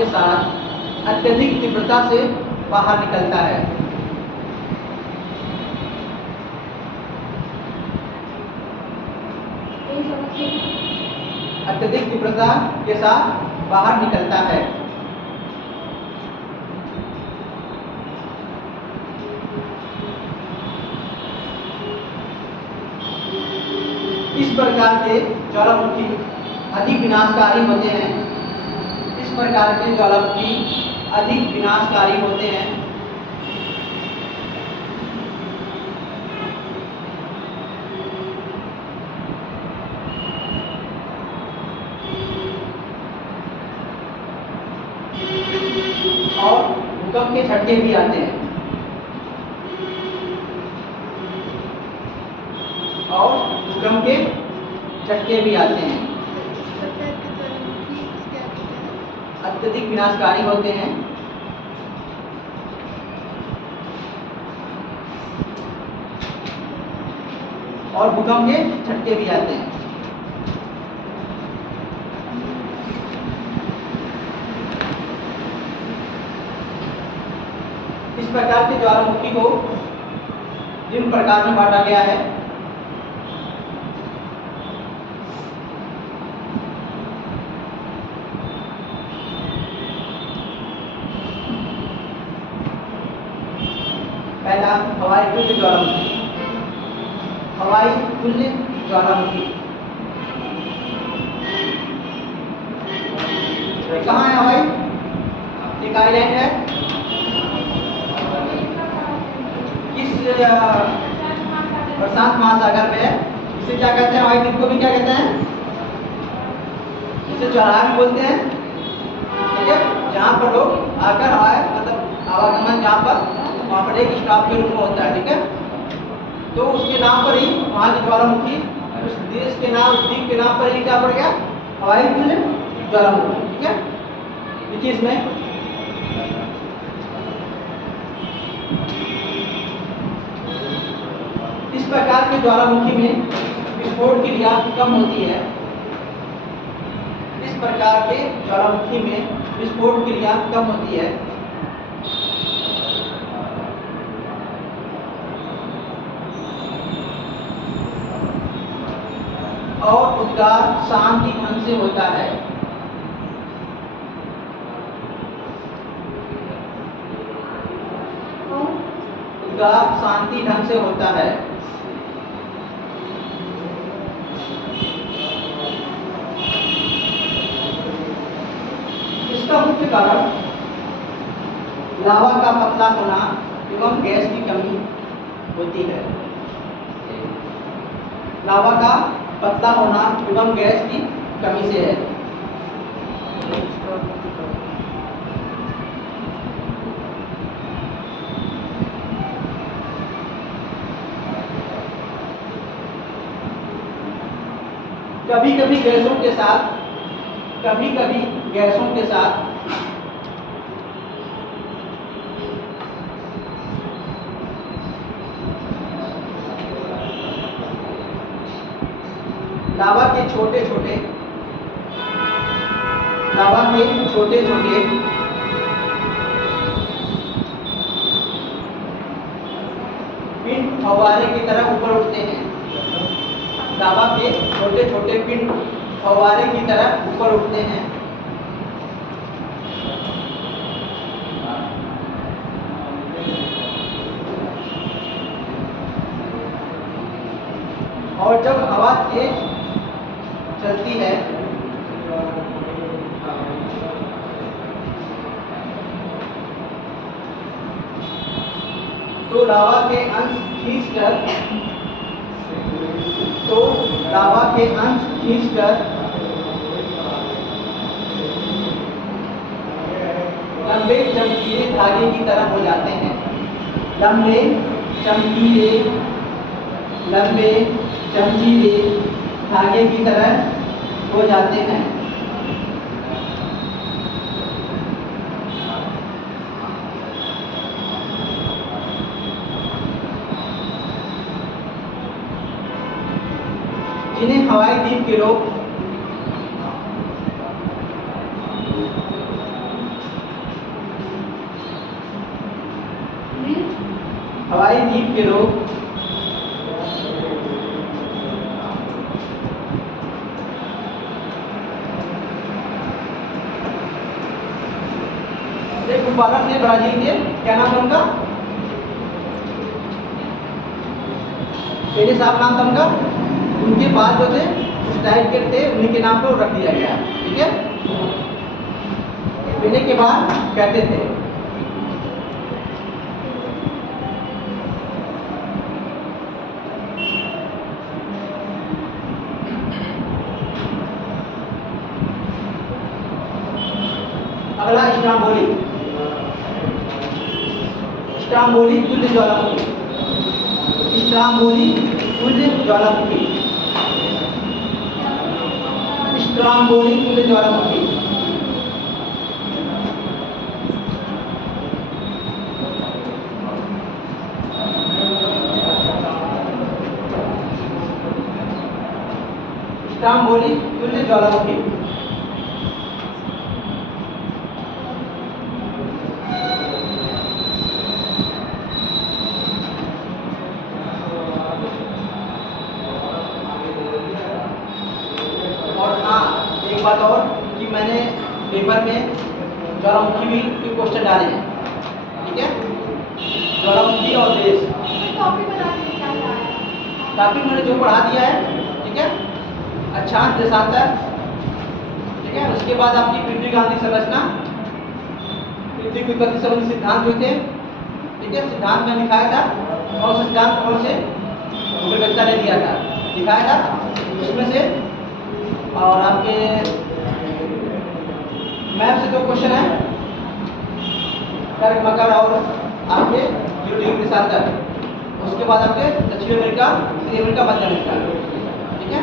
साथ अत्यधिक तीव्रता से बाहर निकलता है। अत्यधिक तीव्रता के साथ बाहर निकलता है। इस प्रकार के ज्वालामुखी अधिक विनाशकारी होते हैं। इस प्रकार के ज्वालामुखी अधिक विनाशकारी होते हैं। और भूकंप के झटके भी आते हैं। और भूकंप के झटके भी आते हैं। अत्यधिक विनाशकारी होते हैं। और भूकंप के झटके भी आते हैं। इस प्रकार के ज्वालामुखी को जिन प्रकार में बांटा गया है, पहला हवाई तुल्य ज्वालामुखी। हवाई तुल्य ज्वालामुखी कहाँ है हवाई? एक आइलैंड है प्रशांत महासागर में है। इसे क्या कहते हैं, हवाई द्वीप को भी क्या कहते हैं, इसे चौराहा भी बोलते हैं। ठीक है, जहाँ पर लोग आकर मतलब आवागमन जहाँ पर वहाँ पर एक स्टॉप के रूप में होता है। ठीक है, तो उसके नाम पर ही वहाँ की ज्वालामुखी, उस देश के नाम, उस द्वीप के नाम पर ही क्या पड़ गया, हवाई ज्वालामुखी। ठीक है, देखिए इसमें इस प्रकार के ज्वालामुखी में विस्फोट क्रिया कम होती है। इस प्रकार के ज्वालामुखी में विस्फोट क्रिया कम होती है और उद्गार शांति ढंग से होता है। उद्गार शांति ढंग से होता है। इसका मुख्य कारण लावा का पतला होना एवं गैस की कमी होती है। लावा का पतला होना एवं गैस की कमी से है। कभी कभी गैसों के साथ लावा के छोटे छोटे पिंड फव्वारे की तरह ऊपर उठते हैं। लावा के छोटे छोटे पिंड फव्वारे की तरह ऊपर उठते हैं। और जब हवा तेज चलती है तो लावा के अंश खींचकर लंबे चमकीले धागे की तरह हो जाते हैं। लंबे चमकीले धागे की तरह हो जाते हैं। जिन्हें हवाई द्वीप के लोग एक बालक थे ब्राजील के, क्या नाम था उनका, पहले साहब नाम था उनका। उनके बाद जो थे उस टाइप के थे, उन्हीं के नाम पर रख दिया गया। ठीक है, पहले के बाद कहते थे। अगला स्ट्राम्बोली तुल्य ज्वालामुखी। स्ट्राम्बोली तुल्य ज्वालामुखी। स्ट्राम्बोली तुल्य ज्वालामुखी। स्ट्राम्बोली तुल्य ज्वालामुखी। एक बात और कि मैंने पेपर में ज्वालामुखी भी के क्वेश्चन डाले हैं। ठीक है, ज्वालामुखी और देश टॉपिक मैंने जो पढ़ा दिया है। ठीक है, अक्षांश देशांतर। ठीक है, उसके बाद आपकी पृथ्वी की आंतरिक संरचना, पृथ्वी की उत्पत्ति संबंधी सिद्धांत जो थे। ठीक है, सिद्धांत में लिखाया था, और सिद्धांत कौन से गूगल ने दिया था, दिखाया था उसमें से। और आपके मैप से 2 क्वेश्चन है, कर्क मकर और आपके 0 डिग्री के साथ तक। उसके बाद आपके दक्षिण अमेरिका, उत्तरी अमेरिका, मध्य अमेरिका, ठीक है।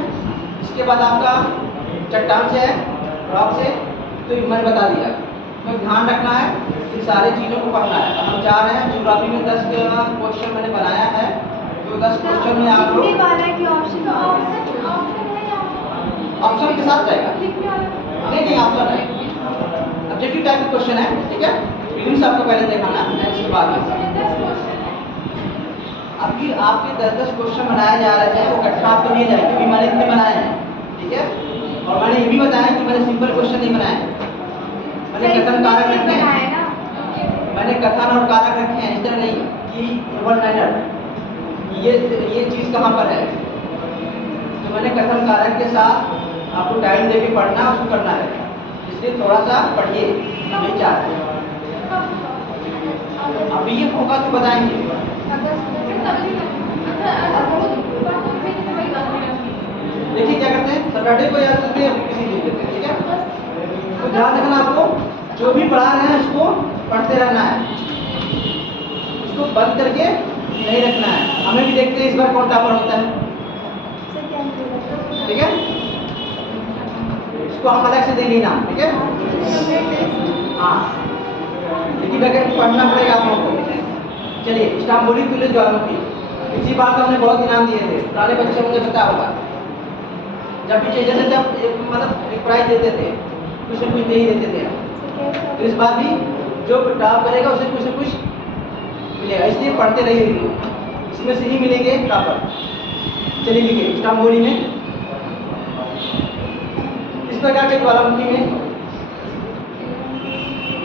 इसके बाद आपका चट्टान से है, रॉक से, तो मैंने बता दिया। तो ध्यान रखना है, इन सारी चीज़ों को पढ़ना है। हम चाह रहे हैं ज्योग्राफी में 10 क्वेश्चन मैंने बनाया है, तो 10 क्वेश्चन में आप लोग ऑप्शन के साथ रहेगा, नहीं ऑप्शन है, ऑब्जेक्टिव टाइप का क्वेश्चन है, ठीक है। प्रीलिम्स आपको पहले दिखाना है, इसके बाद अभी आपके 10 क्वेश्चन बनाए जा रहे हैं, वो इकट्ठा आपको दिए जाएंगे। अभी मैंने इतने बनाए हैं, ठीक है। और मैंने ये भी बताया कि मैंने सिंपल क्वेश्चन नहीं बनाए, मैंने कथन कारक रखे हैं, मैंने कथन और कारक रखे हैं। इस तरह नहीं कि वन लाइनर ये चीज़ कहाँ पर है, तो मैंने कथन कारक के साथ आपको टाइम देके पढ़ना, उसको करना है, इसलिए थोड़ा सा पढ़िए, यही चाहते हैं। अभी ये होगा तो बताएंगे। देखिए क्या करते हैं, सैटरडे को याद करते हैं, किसी दिन देते हैं, ठीक है। तो ध्यान रखना, आपको जो भी पढ़ा रहे हैं उसको पढ़ते रहना है, उसको बंद करके नहीं रखना है। हमें भी देखते हैं इस बार कौन टॉपर होता है, ठीक है। इसको हम अलग से देंगे नाम, ठीक है। हाँ, लेकिन अगर पढ़ना पड़ेगा आप लोगों को। चलिए, इस्तांबुली तुल्य ज्वालामुखी, इसी बार तो हमने बहुत इनाम दिए थे, पुराने बच्चे मुझे पता होगा। जब भी जैसे जब मतलब एक प्राइज देते थे, कुछ न कुछ दे ही देते थे, तो इस बार भी जो टॉप करेगा उसे कुछ न कुछ मिलेगा, इसलिए पढ़ते रहिए, इसमें से ही मिलेंगे टॉपर। चलिए लिखिए, इस्तांबुली में इस प्रकार के ज्वालामुखी में,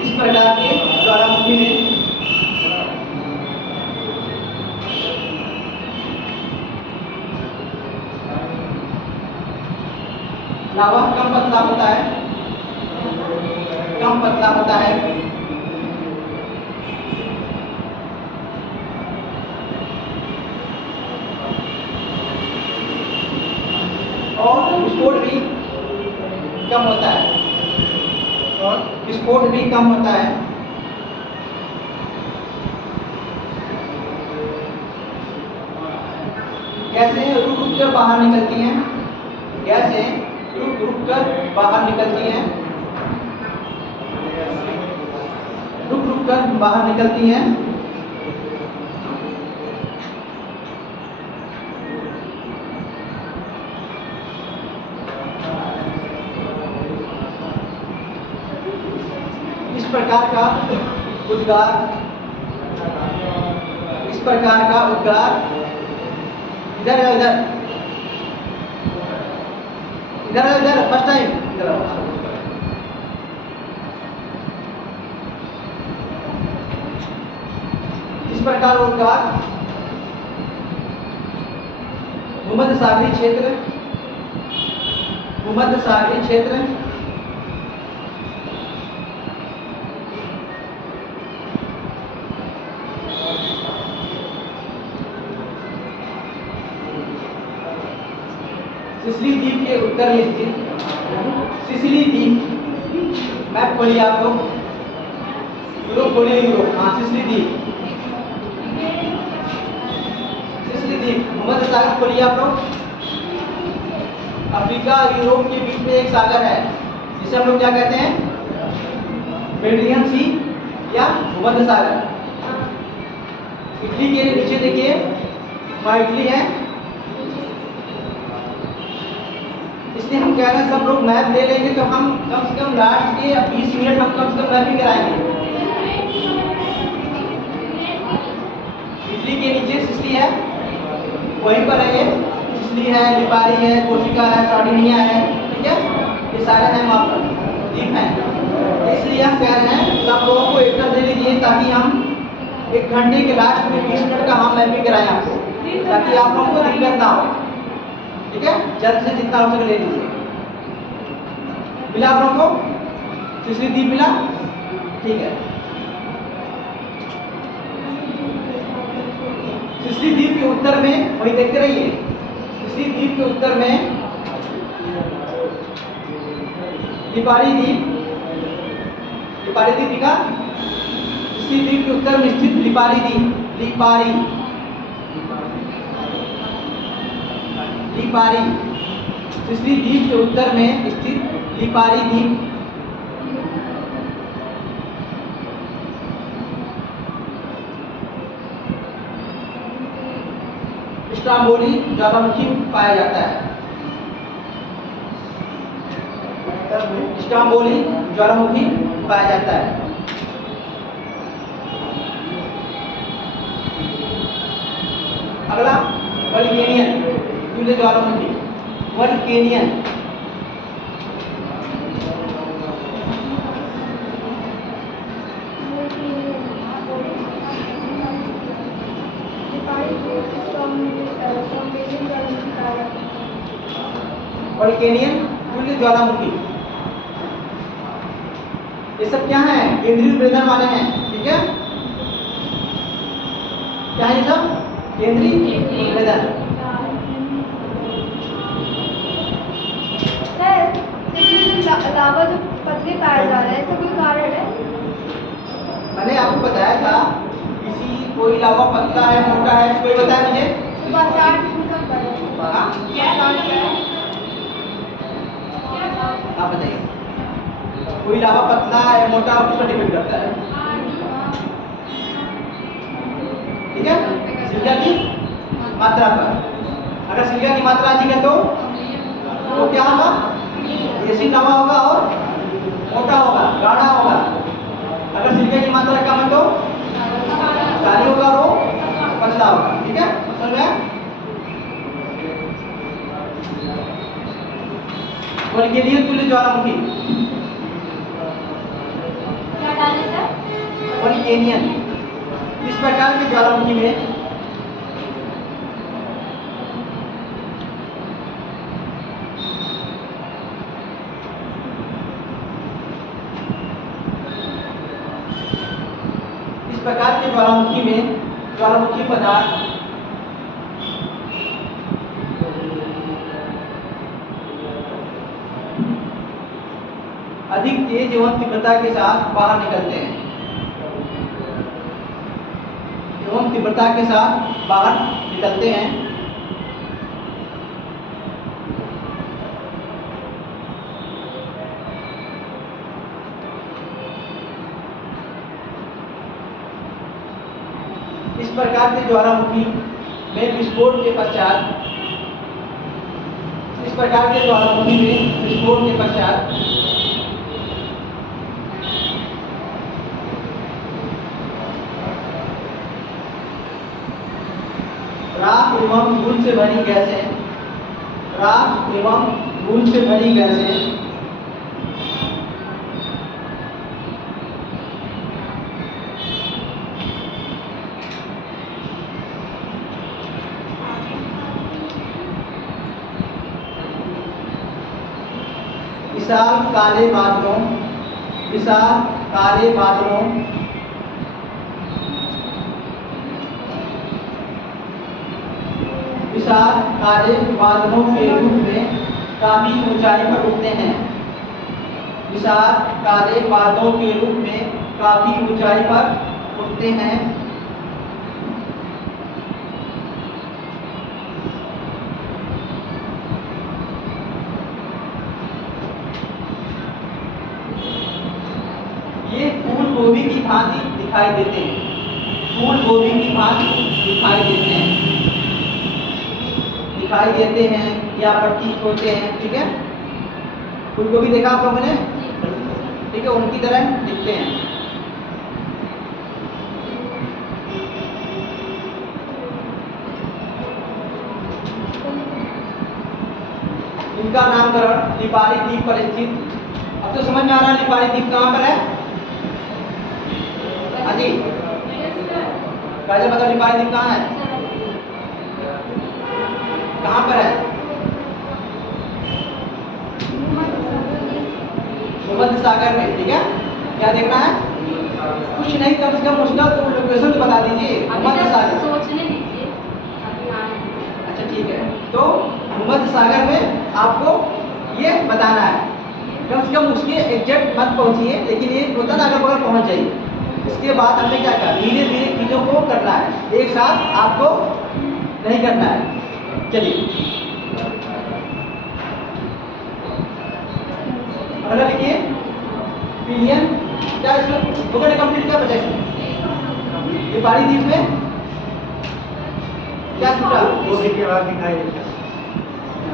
इस प्रकार के ज्वालामुखी में लावा कम पतला होता है, कम पतला होता है, और विस्फोट भी कम होता है, और विस्फोट भी कम होता है। गैसें रुक रुक कर बाहर निकलती हैं, गैसें रुक रुक कर बाहर निकलती हैं, रुक रुक कर बाहर निकलती हैं। इस प्रकार का उद्गार, इस प्रकार का उद्गार, इधर इधर इधर इधर फर्स्ट टाइम इधर। इस प्रकार उद्गार भूमध्य सागरीय क्षेत्र, भूमध्य सागरीय क्षेत्र, सिसिली द्वीप के उत्तर में स्थित, सिसिली द्वीप, मैप खोलिए आप लोग, यूरोप खोलिए, यूरोप, हाँ सिसिली द्वीप, सिसिली द्वीप, भूमध्य सागर खोलिए आप लोग। अफ्रीका यूरोप के बीच में एक सागर है, जिसे हम लोग क्या कहते हैं, मेडिटेरियन सी या भूमध्य सागर। इटली के नीचे देखिए, वहाँ इटली है, इसलिए हम कह रहे हैं सब लोग मैप ले लेंगे तो हम कम से कम लास्ट के 20 मिनट हम कम से कम मैपिंग कराएंगे। इटली के नीचे सिसिली है, वहीं पर है, ये सिसिली है, लिपारी है, कोर्सिका है, सार्डिनिया है, ठीक है, ये सारे हैं वहाँ पर द्वीप हैं। इसलिए हम कह रहे हैं सब लोगों को एक दे लीजिए, ताकि हम 1 घंटे के लास्ट में 20 मिनट का हम मैपिंग कराएं आपको, ताकि आप लोगों को दिक्कत ना हो, ठीक है। जल्द से जितना हो सके ले लीजिए। मिला आप लोगों को, सिसिली द्वीप मिला, ठीक है। तीसरी द्वीप के उत्तर में, वही देखते रहिए, तीसरी द्वीप के उत्तर में लिपारी द्वीप, लिपारी द्वीप लिखा, तीसरी द्वीप के उत्तर में स्थित लिपारी द्वीप, लिपारी, लिपारी, तीसरी द्वीप के उत्तर में स्थित लिपारी द्वीप, स्ट्रोम्बोली ज्वालामुखी पाया जाता है। स्ट्रोम्बोली ज्वालामुखी पाया जाता है। अगला वल्केनियन तुल्य ज्वालामुखी, वल्केनियन, वल्केनियन तुल्य ज्वालामुखी, ये सब क्या है? केंद्रीय उद्वेलन वाले हैं, ठीक है? क्या है ये सब? केंद्रीय उद्वेलन। सर लावा जो पतले पाया जा रहा है, इसका कोई कारण है? मैंने आपको बताया था, किसी कोई लावा पतला है, मोटा है, कोई बताया मुझे? आप बताइए, कोई लावा पतला है, मोटा, उस पर डिपेंड करता है, ठीक है? सिलिका की मात्रा पर। अगर सिलिका की मात्रा अधिक है तो क्या होगा? एसिड लावा होगा और मोटा होगा, गाढ़ा होगा। अगर सिलिका की मात्रा कम है तो क्षारीय होगा और पतला होगा, ठीक है? समझ में? वल्केनियन तुल्य ज्वालामुखी, क्या डाले सर? वल्केनियन, इस प्रकार के ज्वालामुखी में ज्वालामुखी पदार्थ अधिक तेज एवं तीव्रता के साथ बाहर निकलते हैं, एवं तीव्रता के साथ बाहर निकलते हैं। इस प्रकार के ज्वालामुखी में विस्फोट के पश्चात, इस प्रकार के ज्वालामुखी में विस्फोट के पश्चात राख एवं धूल से भरी गैसें, राख एवं धूल से भरी गैसें विशाल काले बादलों, विशाल काले बादलों, विशाल काले बादलों के रूप में काफी ऊंचाई पर उठते हैं, विशाल काले बादलों के रूप में काफी ऊंचाई पर उठते हैं। ये फूल गोभी की भांति दिखाई देते हैं, फूल गोभी की भांति दिखाई देते हैं, दिखाई देते हैं या प्रतीत होते हैं, ठीक है? फूल गोभी देखा आप लोगों ने, ठीक है? उनकी तरह दिखते हैं। इनका नामकरण लिपारी द्वीप पर स्थित, अब तो समझ में आ रहा है लिपारी द्वीप कहाँ पर है? हाँ जी, पहले बताओ लिपारी द्वीप कहाँ है, कहाँ पर है? भूमध्य सागर में, ठीक है? क्या देखना है? कुछ नहीं, कम से कम उसका तो लोकेशन तो बता दीजिए। भूमध्य सागर, सोचने दीजिए। तो भूमध्य सागर में आपको ये बताना है। कम से कम उसके एग्जैक्ट मत पहुंचिए, लेकिन ये होता ना अगर बगल पहुंच जाइए। इसके बाद हमने क्या कहा, धीरे धीरे चीज़ों को करना है, एक साथ आपको नहीं करना है। चलिए अगला लिखिए पिलियन। क्या इसमें बुक कंप्लीट क्या बचा इसमें? ये पहाड़ी द्वीप में क्या छूटा? के बाद दिखाई देता है।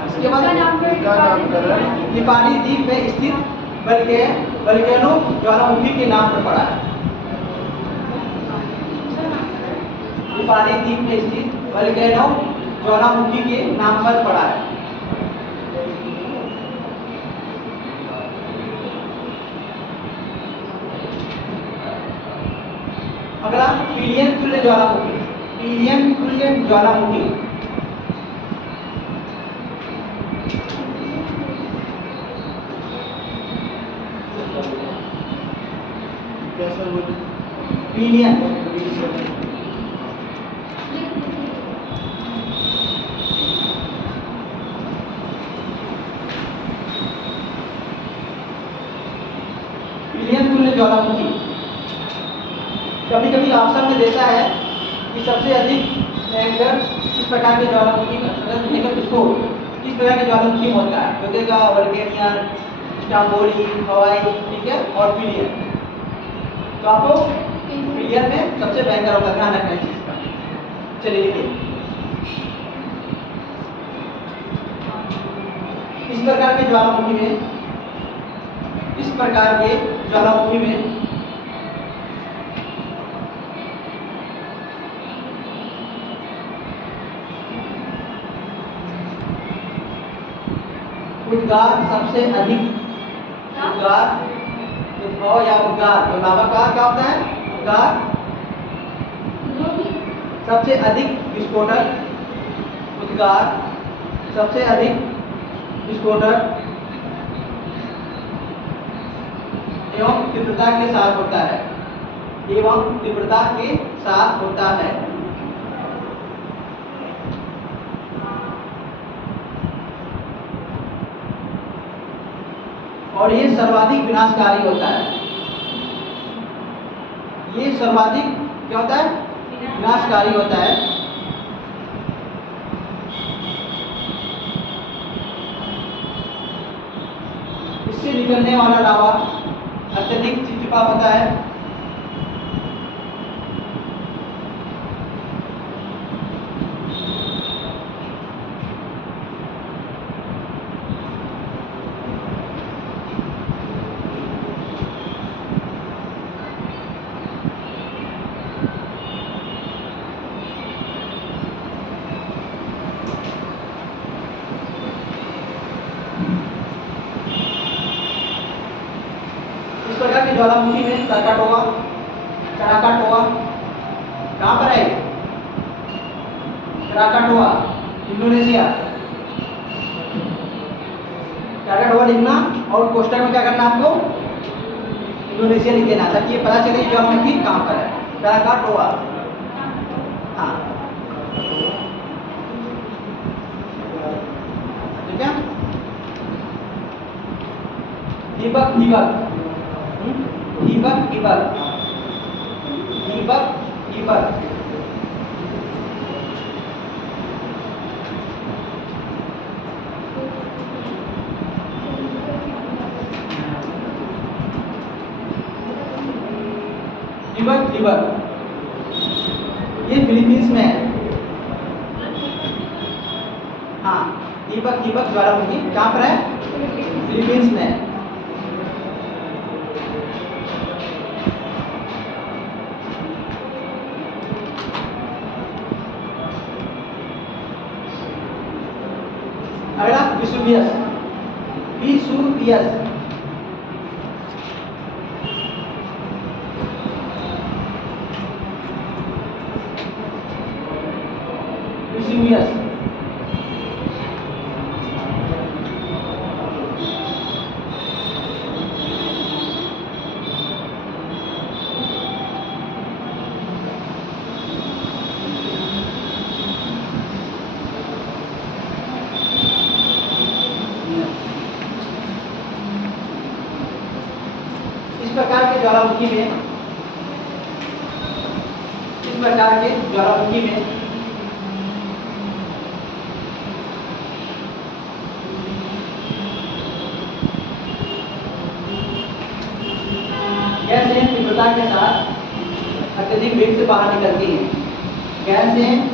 इसके बाद उनका नामकरण निपाली द्वीप में स्थित वल्केनो ज्वालामुखी के नाम पर पड़ा है। निपाली द्वीप में स्थित वल्केनो ज्वालामुखी के नाम पर पड़ा है। अगला पिलियन तुल्य ज्वालामुखी। पिलियन तुल्य ज्वालामुखी कैसा बोले? पिलियन पिलियन तुल्य ज्वालामुखी कभी कभी ऑप्शन में देता है कि सबसे अधिक भयंकर किस प्रकार के ज्वालामुखी किस प्रकार के ज्वालामुखी होता है, तो देगा वल्केनियन, स्टाम्बोली, हवाई, ठीक है, और पिलियन। तो आपको पिलियन में सबसे भयंकर होता है, ध्यान रखना इस चीज का। चलिए लिखिए इस प्रकार के ज्वालामुखी में उद्गार सबसे अधिक, उद्गार उद्भव या उद्गार, तो लावा का क्या होता है? उद्गार सबसे अधिक विस्फोटक, उद्गार सबसे अधिक विस्फोटक एवं तीव्रता के साथ होता है, एवं तीव्रता के साथ होता है। और ये सर्वाधिक विनाशकारी होता है। ये सर्वाधिक क्या होता है? विनाशकारी होता है। इससे निकलने वाला लावा अत्यधिक चिपचिपा होता है। इस प्रकार की ज्वालामुखी में कराकाटोआ कहाँ पर है? कराकाटोआ इंडोनेशिया। कराकाटोआ लिखना और कोष्टक में क्या करना आपको? इंडोनेशिया लिख देना, ताकि ये पता चले कि ज्वालामुखी कहाँ पर है। कराकाटोआ, हाँ ठीक है। दीपक दीपक दीपक दीपक दीपक दीपक दीपक दीपक ये फिलीपींस में है। हाँ दीपक दीपक ज्वालामुखी कहाँ पर है? फिलीपींस में है। अगला विसुवियस। विसुवियस विसुवियस इस प्रकार के ज्वालामुखी में गैसें तीव्रता के साथ अत्यधिक वेग से बाहर निकलती हैं। गैसें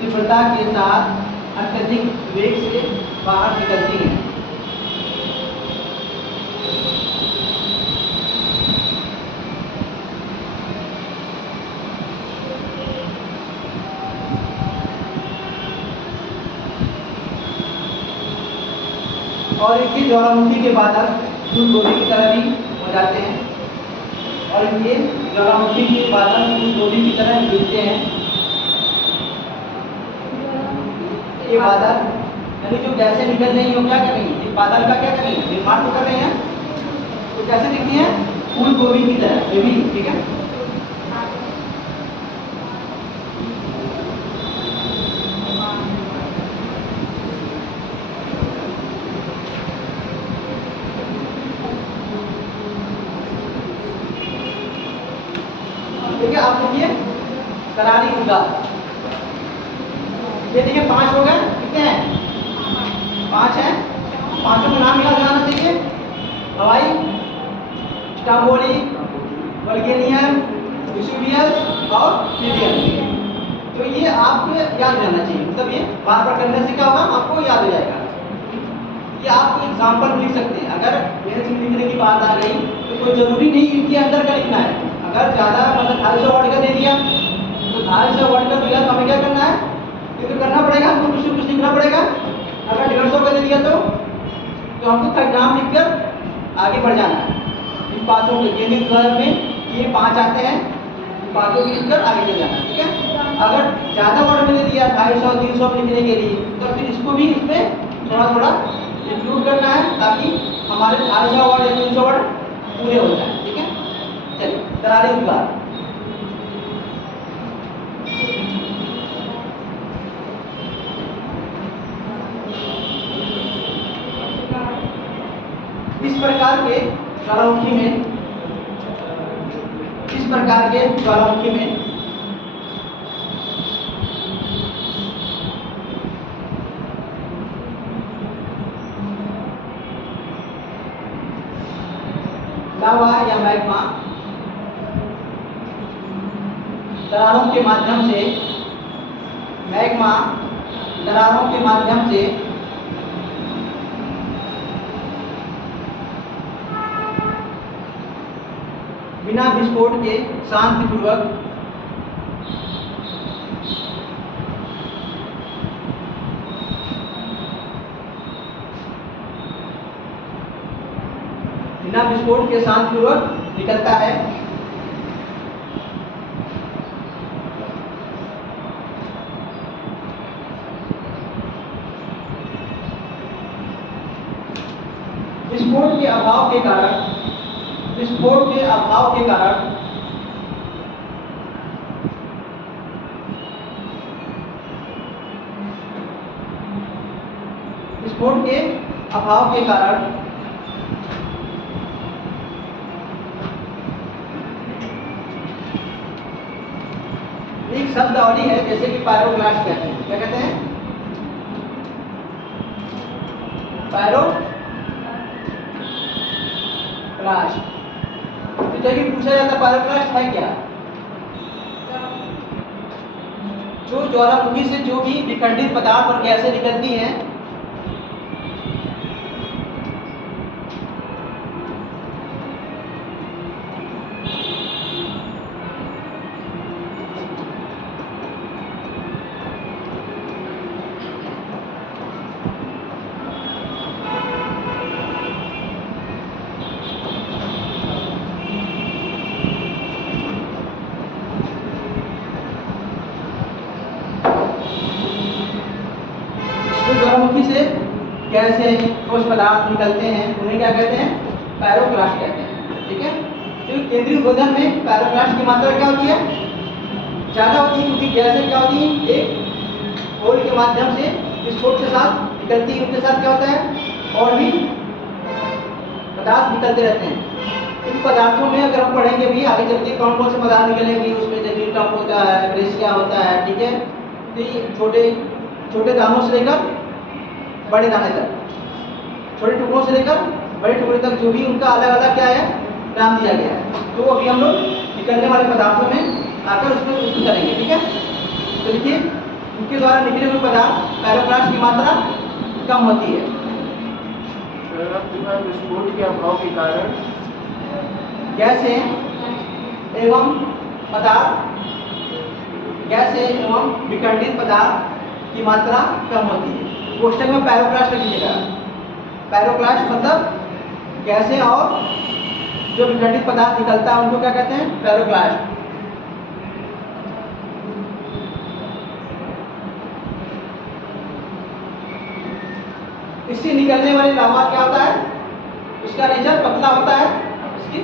तीव्रता के साथ अत्यधिक वेग से बाहर निकलती हैं। और इनके ज्वालामुखी के बादल फूल गोभी की तरह भी हो जाते हैं और इनके ज्वालामुखी के बादल फूल गोभी की तरह गिरते हैं। ये बादल यानी जो गैसें निकल रही हैं वो क्या कर रही हैं, इस बादल का क्या कर रही हैं, निर्माण तो कर रही हैं। तो कैसे दिखती हैं, फूल गोभी की तरह, ये भी ठीक है। देखिए आप देखिए करारी उद्गार, ये देखिए 5 हो गए, कितने हैं, 5 हैं। पांचों का नाम याद रहना चाहिए, हवाई, स्टाम्बोली, वल्गेनियम, वेसुवियस और हीलियम। तो ये आपको याद रहना चाहिए, मतलब ये बार बार करने से क्या होगा, आपको याद हो जाएगा। ये आप एग्जाम्पल लिख सकते हैं। अगर मेरे से लिखने की बात आ गई तो कोई जरूरी नहीं इनके अंदर का लिखना है। अगर ज़्यादा मतलब 250 वर्ड का दे दिया तो 250 वर्ड का दिया तो हमें क्या करना है, ये तो करना पड़ेगा, हमको कुछ न कुछ लिखना पड़ेगा। अगर 150 का दे दिया तो हमको नाम लिखकर आगे बढ़ जाना है। इन पाँचों के केंद्रीय उद्गार में ये 5 आते हैं, इन पाँचों को लिखकर आगे चल जाना है, ठीक है। अगर ज़्यादा वर्ड में दे दिया 250 300 लिखने के लिए तो फिर इसको भी इसमें थोड़ा थोड़ा इंक्लूड करना है ताकि हमारे 250 वर्ड या 300 वर्ड पूरे हो जाए, ठीक है। चलिए करारी उद्गार, इस प्रकार के ज्वालामुखी में लावा या मैग्मा दरारों के माध्यम से, मैग्मा दरारों के माध्यम से बिना विस्फोट के शांतिपूर्वक निकलता है। विस्फोट के अभाव के कारण विस्फोट के अभाव के कारण एक शब्दावली है, जैसे कि पायरोक्लास्ट कहते हैं, क्या कहते हैं, पायरोक्लास्ट। तो जब पूछा जाता पायरोक्लास्ट है क्या, जो ज्वालामुखी से जो भी विखंडित पदार्थ और गैसें निकलती हैं ज्वालामुखी से कैसे ठोस पदार्थ निकलते हैं उन्हें क्या कहते हैं, पायरोक्लास्ट कहते हैं, ठीक है। तो केंद्रीय उद्गम में पायरोक्लास्ट की मात्रा क्या होती है, ज़्यादा होती है, क्योंकि गैसें क्या होती है एक होल के माध्यम से विस्फोट के साथ निकलती है, उनके साथ क्या होता है और भी पदार्थ निकलते रहते हैं। इन पदार्थों में अगर हम पढ़ेंगे भी आगे चल के कौन कौन से पदार्थ निकलेंगे, उसमें देखिए टफ होता है, ब्रेसिया होता है, ठीक है। तो ये छोटे छोटे दानों से लेकर बड़े दाने तक, छोटे टुकड़ों से लेकर बड़े टुकड़े तक जो भी उनका अलग अलग क्या है नाम दिया गया है। तो अभी हम लोग निकलने वाले पदार्थों में आकर उसमें उसको करेंगे, ठीक है। तो देखिए उनके द्वारा निकले हुए पदार्थ पैरोक्लास्ट की मात्रा कम होती है। विस्फोट के अभाव के कारण गैसें एवं पदार्थ, गैसें एवं विकर्णित पदार्थ की मात्रा कम होती है। कोष्टक में पैरोक्लास्ट लिखिएगा। पैरोक्लास्ट मतलब गैसें और जो विकर्णित पदार्थ निकलता है उनको क्या कहते हैं, पैरोक्लास्ट। इससे निकलने वाली लावा क्या होता है, उसका नेचर पतला होता है, इसकी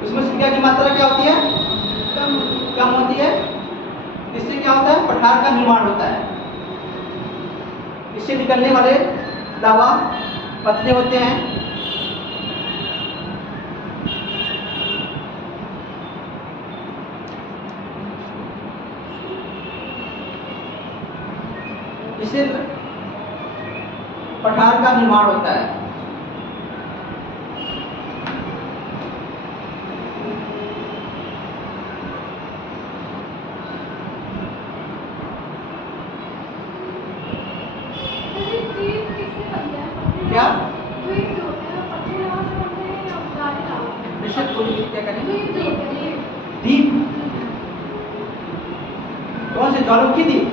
उसमें सिरका की मात्रा क्या होती है, कम होती है। इससे क्या होता है, पठार का निर्माण होता है। इससे निकलने वाले लावा पतले होते हैं। इससे पठार का निर्माण होता है। क्या क्या करें, दीप कौन से, ज्वालामुखी दीप।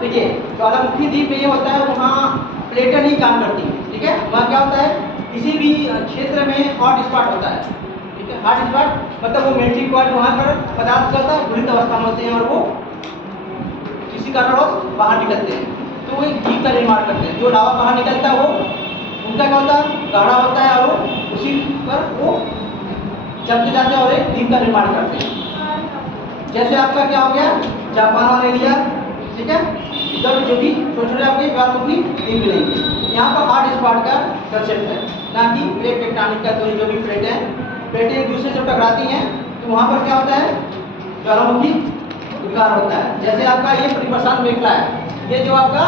देखिए ज्वालामुखी द्वीप में ये होता है वहाँ प्लेटें नहीं काम करती है, ठीक है। वहाँ क्या होता है, किसी भी क्षेत्र में हॉट स्पॉट होता है, ठीक है। हॉट स्पॉट मतलब वो मेल्टिंग पॉइंट, वहाँ पर पदार्थ क्या होता है घुलित अवस्था में होते हैं और वो किसी कारणवश बाहर निकलते हैं, तो वो एक द्वीप का निर्माण करते हैं। जो लावा बाहर निकलता है वो उनका क्या होता है, गाढ़ा होता है और वो उसी पर वो चलते जाते और एक द्वीप का निर्माण करते हैं। जैसे आपका क्या हो गया जापान वाला एरिया, ठीक है। इधर जो भी छोटे छोटे आपके ज्वालामुखी द्वीप मिलेंगे। यहाँ पर हॉट स्पॉट का कंसेप्ट है, ना कि प्लेट टेक्टोनिक का। तो जो भी प्लेट है, प्लेटें एक दूसरे से टकराती हैं तो वहाँ पर क्या होता है, ज्वालामुखी उद्गार होता है। जैसे आपका ये प्रशांत मेखला है, ये जो आपका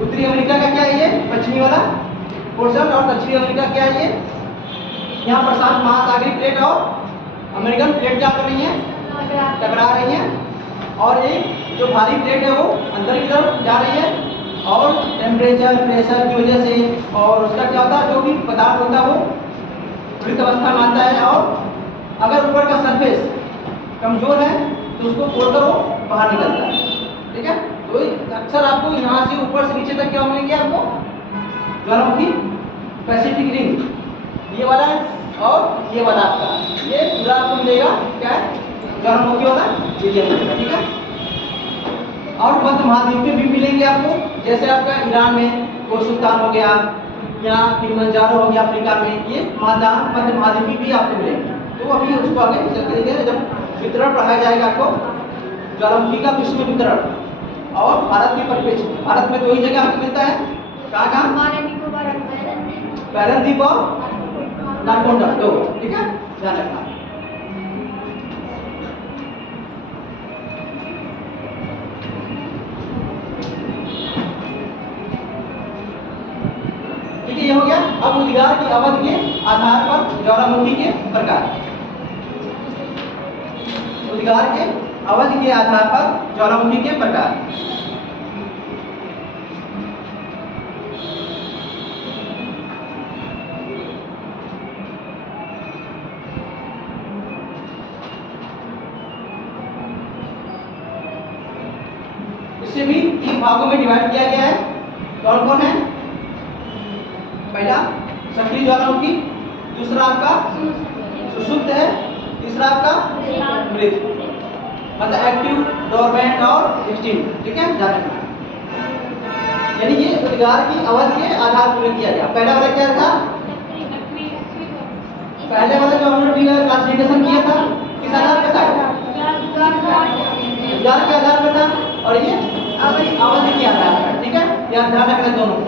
उत्तरी अमेरिका का क्या है, ये पश्चिमी वाला पोर्शन, और दक्षिणी अमेरिका क्या है, ये यहाँ प्रशांत महासागरीय प्लेट और अमेरिकन प्लेट क्या कर रही है, टकरा रही है। और एक जो भारी प्लेट है वो अंदर की तरफ जा रही है और टेम्परेचर प्रेशर की वजह से, और उसका क्या होता है जो भी पदार्थ होता है वो घुलित अवस्था में आता है। और अगर ऊपर का सरफेस कमजोर है तो उसको फोड़कर वो बाहर निकलता है, ठीक है। तो अक्सर आपको यहाँ से ऊपर से नीचे तक क्या मिलेंगे आपको, ज्वालामुखी पैसिफिक रिंग ये वाला और ये वाला आपका, ये पूरा आपको मिलेगा क्या है, ज्वालामुखी वाला एरिया मिलेगा, ठीक है। और मध्य महाद्वीप में भी मिलेंगे आपको, जैसे आपका ईरान में कोह सुल्तान हो गया या किलिमंजारो हो गया अफ्रीका में, ये मध्य महाद्वीप भी आपको मिलेंगे। तो अभी उसको आगे चल करेंगे जब वितरण पढ़ाया जाएगा आपको, ज्वालामुखी का विश्व में वितरण और भारत के परिप्रेक्ष्य। भारत में दो ही जगह आपको मिलता है, कहाँ, पैरनद्वीप और नारकोंडा, दो, ठीक है, ध्यान रखना। ये हो गया। अब उद्गार की अवधि के आधार पर ज्वालामुखी के प्रकार, उद्गार के अवधि के आधार पर ज्वालामुखी के प्रकार। इसे भी 3 भागों में डिवाइड किया गया है। कौन कौन है, पहला सक्रिय ज्वालामुखी, दूसरा आपका सुषुप्त है, तीसरा आपका मृत, मतलब एक्टिव, डोरमेंट और एक्सटिंक्ट, ठीक है, ध्यान रखना। यानी ये उद्गार की अवधि के आधार पर किया गया। पहला वाला क्या था, पहले वाला जो हमने क्लासिफिकेशन किया था किस आधार पर था, उद्गार के आधार पर था, और ये अवधि के आधार पर, ठीक है, ध्यान रखना दोनों।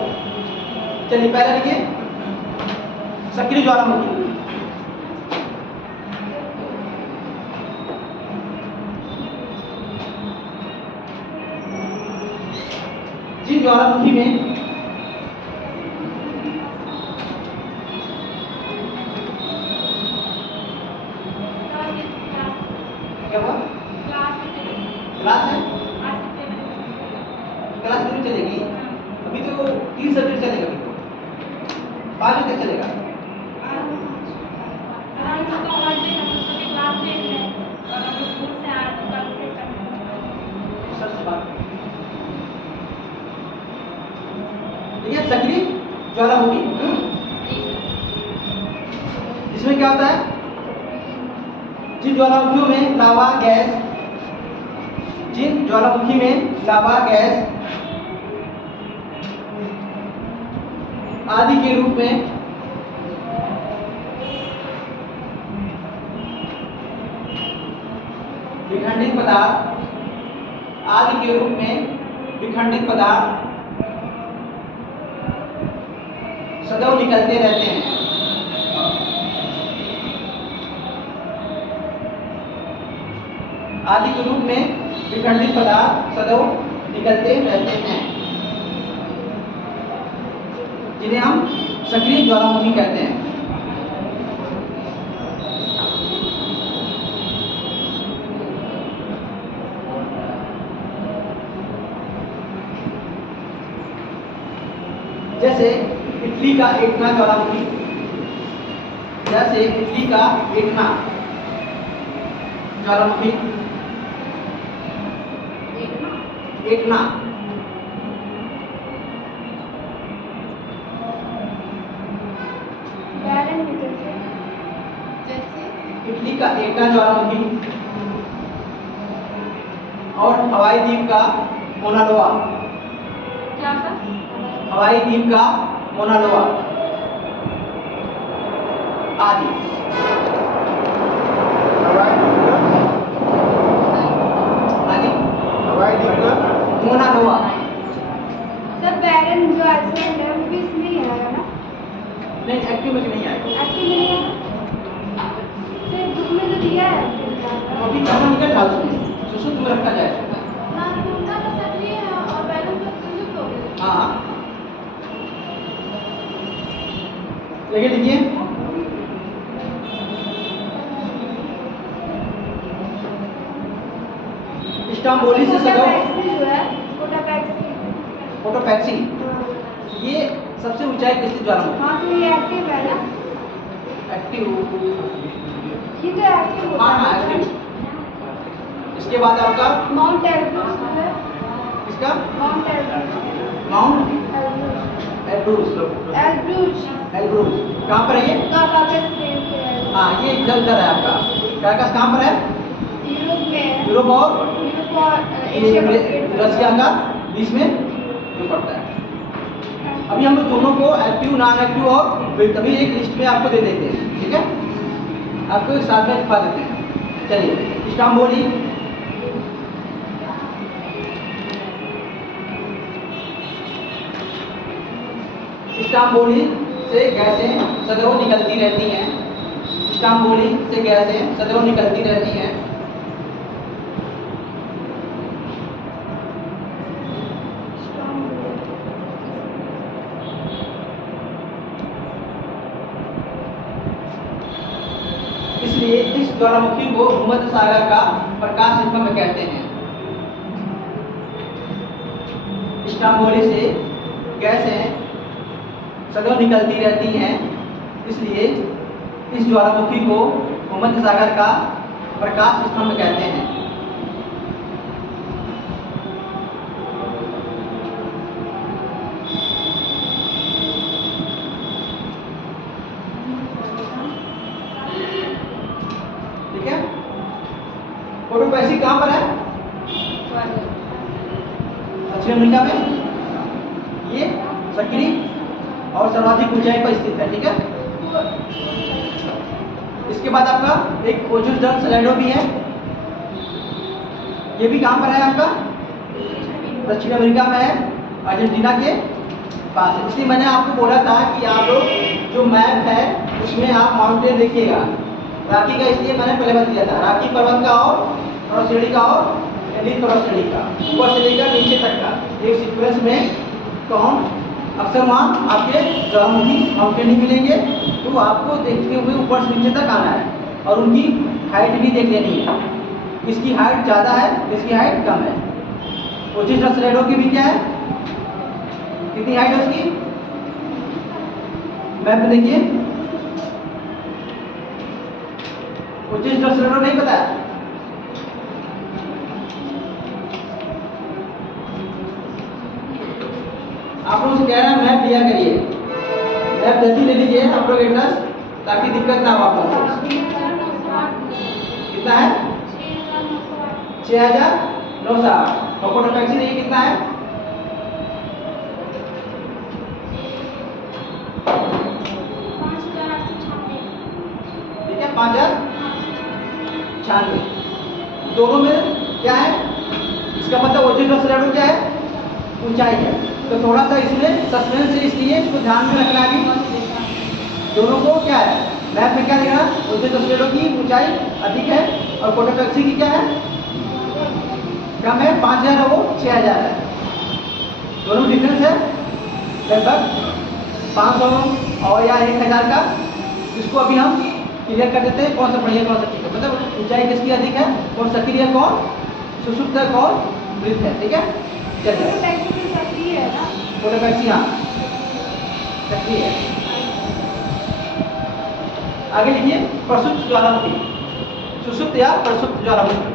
चलिए पहले लिखिए सक्रिय ज्वालामुखी। जिन ज्वालामुखी में क्या हुआ? क्लास है? क्लास नहीं चलेगी अभी तो 3 सब्जेक्ट चलेगा अभी तो 5 तक चलेगा। सर से बात देखिए सक्रिय ज्वालामुखी इसमें क्या होता है? जिन ज्वालामुखियों में लावा गैस जिन ज्वालामुखी में लावा गैस आदि के रूप में विखंडित पदार्थ आदि के रूप में विखंडित पदार्थ सदैव निकलते रहते हैं। आदि के रूप में विखंडित पदार्थ सदैव निकलते रहते हैं जिन्हें हम सक्रिय ज्वालामुखी कहते हैं। जैसे इटली का एटना ज्वालामुखी जैसे इटली का एटना ज्वालामुखी एटना इटली का एटना ज्वालामुखी और हवाई द्वीप का मोना लोआ क्या था? हवाई द्वीप का मोना लोआ आदि आदि हवाई द्वीप का मोना लोआ सर बैरन जो आइसलैंड है वो भी इसमें ही आएगा ना? नहीं एक्टिव में नहीं आएगा एक्टिव में नहीं आएगा? सर बुक में तो दिया है तो अभी कहाँ निकल रहा उसमें सुसुप्त में रखा जाए ना टूटा तो सक्रिय है और बैरन तो सुसुप्त हो गया। हाँ देखिए लिखिए इस्तांबुली से सदैव कोटापैक्सी जो है कोटापैक्सी फोटोपैक्सी ये सबसे ऊंचाई पे स्थित ज्वालामुखी हाँ तो ये एक्टिव है ना? एक्टिव ये तो एक्टिव होता हाँ हाँ है। एक्टिव। इसके बाद आपका माउंट एल्ब्रूस है इसका mount Elbrus mount Elbrus Elbrus Elbrus Elbrus कहाँ पर है ये? काकाकस प्लेन पे है। हाँ ये इधर उधर है आपका काकाकस कहाँ पर है? यूरोप में है। यूरोप और यूरोप और ये एशिया पैसिफिक में। रशिया का बीच में जो पड़ता है। अभी हम लोग दोनों को एक्टिव नॉन एक्टिव और तभी एक लिस्ट में आपको दे देते हैं ठीक है आपको एक साथ में लिखवा देते हैं। चलिए इस्तांबुली इस्तांबुली से गैसें सदैव निकलती रहती हैं इस्तांबुली से गैसें सदैव निकलती रहती हैं इसलिए इस ज्वालामुखी को भूमध्य सागर का प्रकाश स्तंभ कहते हैं। इस्तांबुली से गैसें सदैव निकलती रहती हैं इसलिए इस ज्वालामुखी को भूमध्य सागर का प्रकाश स्तंभ कहते हैं। ठीक है फोटोपैक्सी कहाँ पर है? दक्षिण अमेरिका में ये सक्रिय और सर्वाधिक ऊंचाई पर स्थित है ठीक है। इसके बाद आपका एक ओजोन स्लाइडो भी है ये भी कहाँ पर है आपका? दक्षिण अमेरिका में है अर्जेंटीना के पास है। इसलिए मैंने आपको बोला था कि आप लोग जो मैप है उसमें आप माउंटेन देखिएगा राकी का इसलिए मैंने पहले बता दिया था राकी पर्वत का और श्रेणी का और नील पर्वत श्रेणी का ऊपर से लेकर नीचे तक का एक सीक्वेंस में कौन अक्सर वहाँ आपके ज्वालामुखी माउंटेन ही मिलेंगे, तो आपको देखते हुए ऊपर से नीचे तक आना है और उनकी हाइट भी देख लेनी है, किसकी हाइट ज़्यादा है किसकी हाइट कम है। ओजिस्टर स्लेडो की भी क्या है, कितनी हाइट है उसकी, मैप में देखिए। ओजिस्टर स्लेडो नहीं पता है, आप लोगों से कह रहा है मैप लिया करिए, मैप जल्दी ले लीजिए आप लोग एटलस, ताकि दिक्कत ना हो आप लोगों को। कितना है 6908 और कोटा टैक्सी नहीं कितना है 5096। दोनों में क्या है, इसका मतलब ओजिस्टर स्लेडो क्या है, ऊंचाई है, तो थोड़ा सा इसमें सस्पेंस है, इसलिए इसको ध्यान में रखना है। दोनों को क्या है मैप में क्या दिख रहा है, ओजिस्टर स्लेडो की ऊंचाई अधिक है और कोटा टैक्सी की क्या है कम है, 5000 है वो 6000 है, दोनों डिफरेंस है लगभग 500 और या 1000 का। इसको अभी हम क्लियर कर देते हैं कौन सा बढ़िया कौन सा ठीक है, मतलब ऊंचाई किसकी अधिक है, कौन सक्रिय कौन सुषुप्त है कौन मृत है, ठीक है। चलिए कोटा टैक्सी हाँ सक्रिय है। आगे लिखिए प्रसुप्त ज्वालामुखी, सुषुप्त या प्रसुप्त ज्वालामुखी।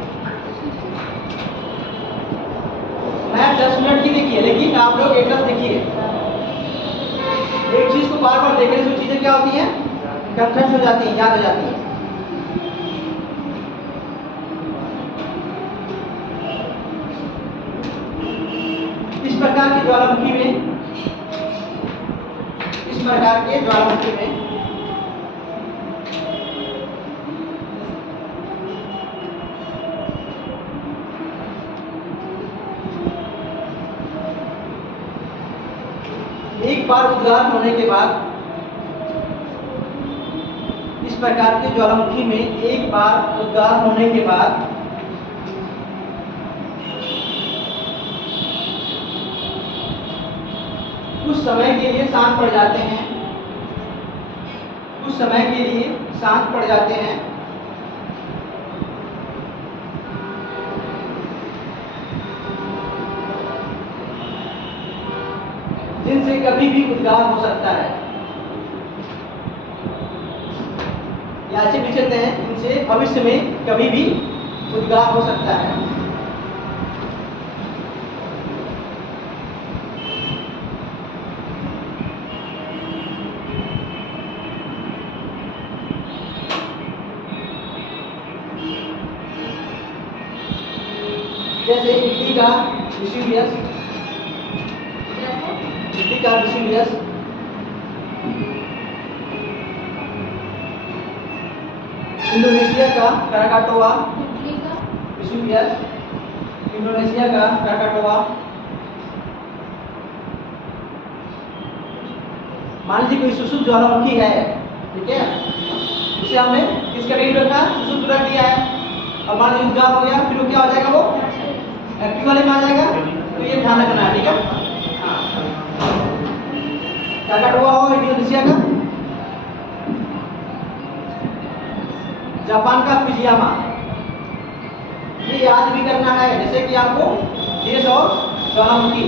मैं 10 मिनट की देखिए, लेकिन आप लोग एक तरफ देखिए, एक चीज को बार बार देखने से चीजें क्या होती हैं कंफर्ट हो जाती हैं, याद हो जाती हैं। इस प्रकार के ज्वालामुखी में एक बार उद्गार होने के बाद, इस प्रकार के ज्वालामुखी में एक बार उद्गार होने के बाद कुछ समय के लिए शांत पड़ जाते हैं, कुछ समय के लिए शांत पड़ जाते हैं। जिनसे कभी भी उद्गार हो सकता है, या ऐसे लिख सकते हैं इनसे भविष्य में कभी भी उद्गार हो सकता है। जैसे इटली का वेसुवियस, इटली का वेसुवियस, इंडोनेशिया का क्राकाटोआ, वेसुवियस, इंडोनेशिया का क्राकाटोआ। मान लीजिए कोई सुषुप्त ज्वालामुखी है, ठीक है, उसे हमने किस कैटेगरी में रखा, सुषुप्त रख दिया है, और मान लीजिए उद्गार हो गया, फिर वो क्या हो जाएगा, वो एक्टिव वाले में आ जाएगा। तो ये ध्यान रखना है, ठीक है। क्राकाटोआ हो इंडोनेशिया का, जापान का फुजियामा, ये याद भी करना है, जैसे कि आपको देश और ज्वालामुखी,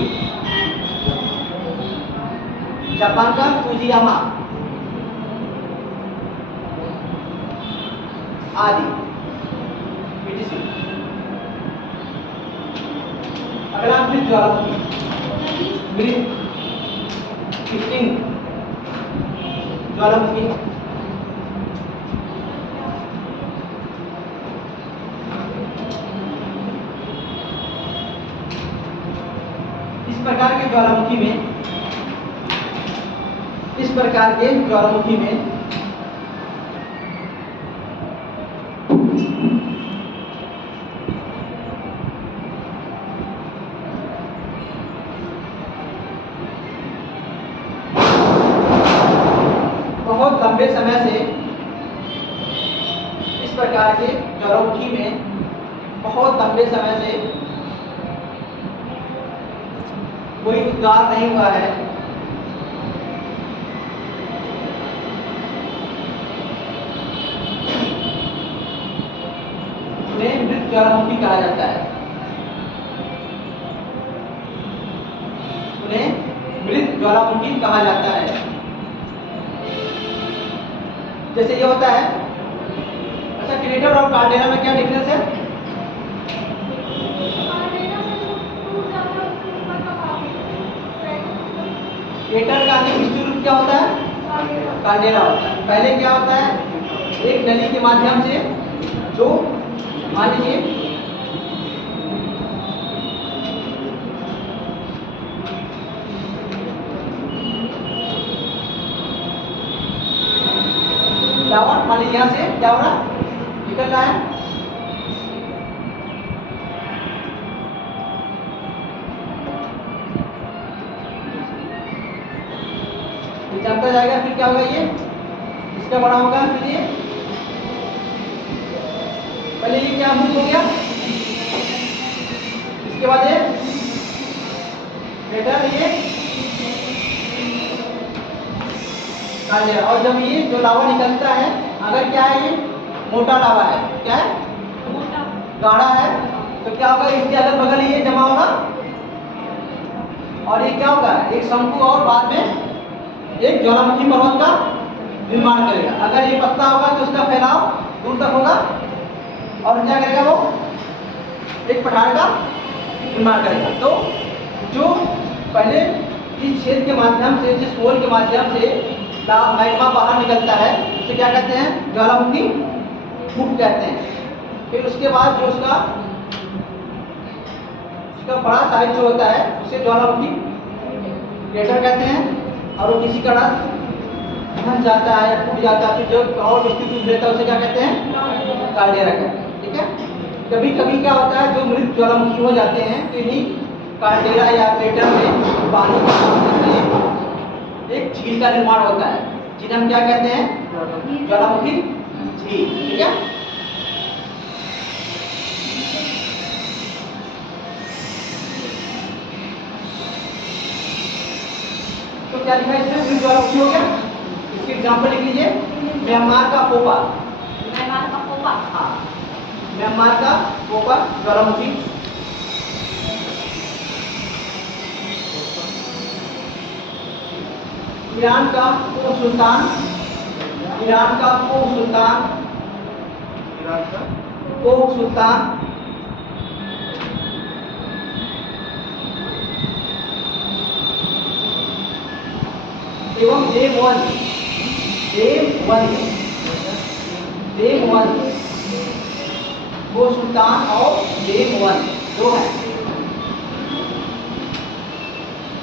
जापान का फुजियामा आदि। अगला मृत ज्वालामुखी, मृत फिफ्टिंग ज्वालामुखी। इस प्रकार के ज्वालामुखी में बहुत लंबे समय से, इस प्रकार के ज्वालामुखी में बहुत लंबे समय से कोई उद्गार नहीं हुआ है, उन्हें मृत ज्वालामुखी कहा जाता है। उन्हें मृत ज्वालामुखी कहा जाता है। जैसे ये होता है। अच्छा, क्रेटर और कार्डेरा में क्या डिफरेंस है? क्रेटर का निश्चित रूप क्या होता है? कार्डेरा होता है। पहले क्या होता है? एक नली के माध्यम से जो मान लीजिए लावा, मान लीजिए यहाँ से क्या हो रहा है? निकल रहा है। ये चलता जाएगा, फिर क्या होगा? ये इसका बड़ा होगा, फिर ये पहले ये क्या मुक्त हो गया, इसके बाद ये बेटर ये कार्डेरा। और जब ये जो लावा निकलता है, अगर क्या है, ये मोटा लावा है, क्या है? मोटा गाढ़ा है, तो क्या होगा? इसके अगल बगल ये जमा होगा और ये क्या होगा? एक शंकु और बाद में एक ज्वालामुखी पर्वत का निर्माण करेगा। अगर ये पतला होगा तो उसका फैलाव दूर तक होगा और क्या करेगा? वो एक पठार का निर्माण करेगा। तो जो पहले इस छेद के माध्यम से, जिस होल के माध्यम से मैग्मा बाहर निकलता है, उसे क्या कहते हैं? ज्वालामुखी मुख कहते हैं। फिर उसके बाद जो उसका बड़ा साइज जो होता है, उसे ज्वालामुखी क्रेटर कहते हैं। और वो किसी कारण धंस जाता है या टूट जाता है, फिर जो और विस्तृत रहता है उसे क्या कहते हैं? कार्डेरा कहते हैं। ठीक है। कभी कभी क्या होता है, जो मृत ज्वालामुखी हो जाते हैं, तो इन्हीं कार्डेरा या क्रेटर में पानी के माध्यम से एक झील का निर्माण होता है, जिन्हें हम क्या कहते हैं? ज्वालामुखी झील। ठीक है। तो क्या लिखा है इसमें? मृत ज्वालामुखी हो गया। इसकी एग्जांपल लिख लीजिए। म्यांमार का पोपा। म्यांमार का पोपा, हाँ, म्यांमार का पोपा ज्वालामुखी। ईरान का कोह सुल्तान, ईरान का कोह सुल्तान, ईरान का कोह सुल्तान। एवं देववंश, देववंश, देववंश, कोह सुल्तान और देववंश दो है।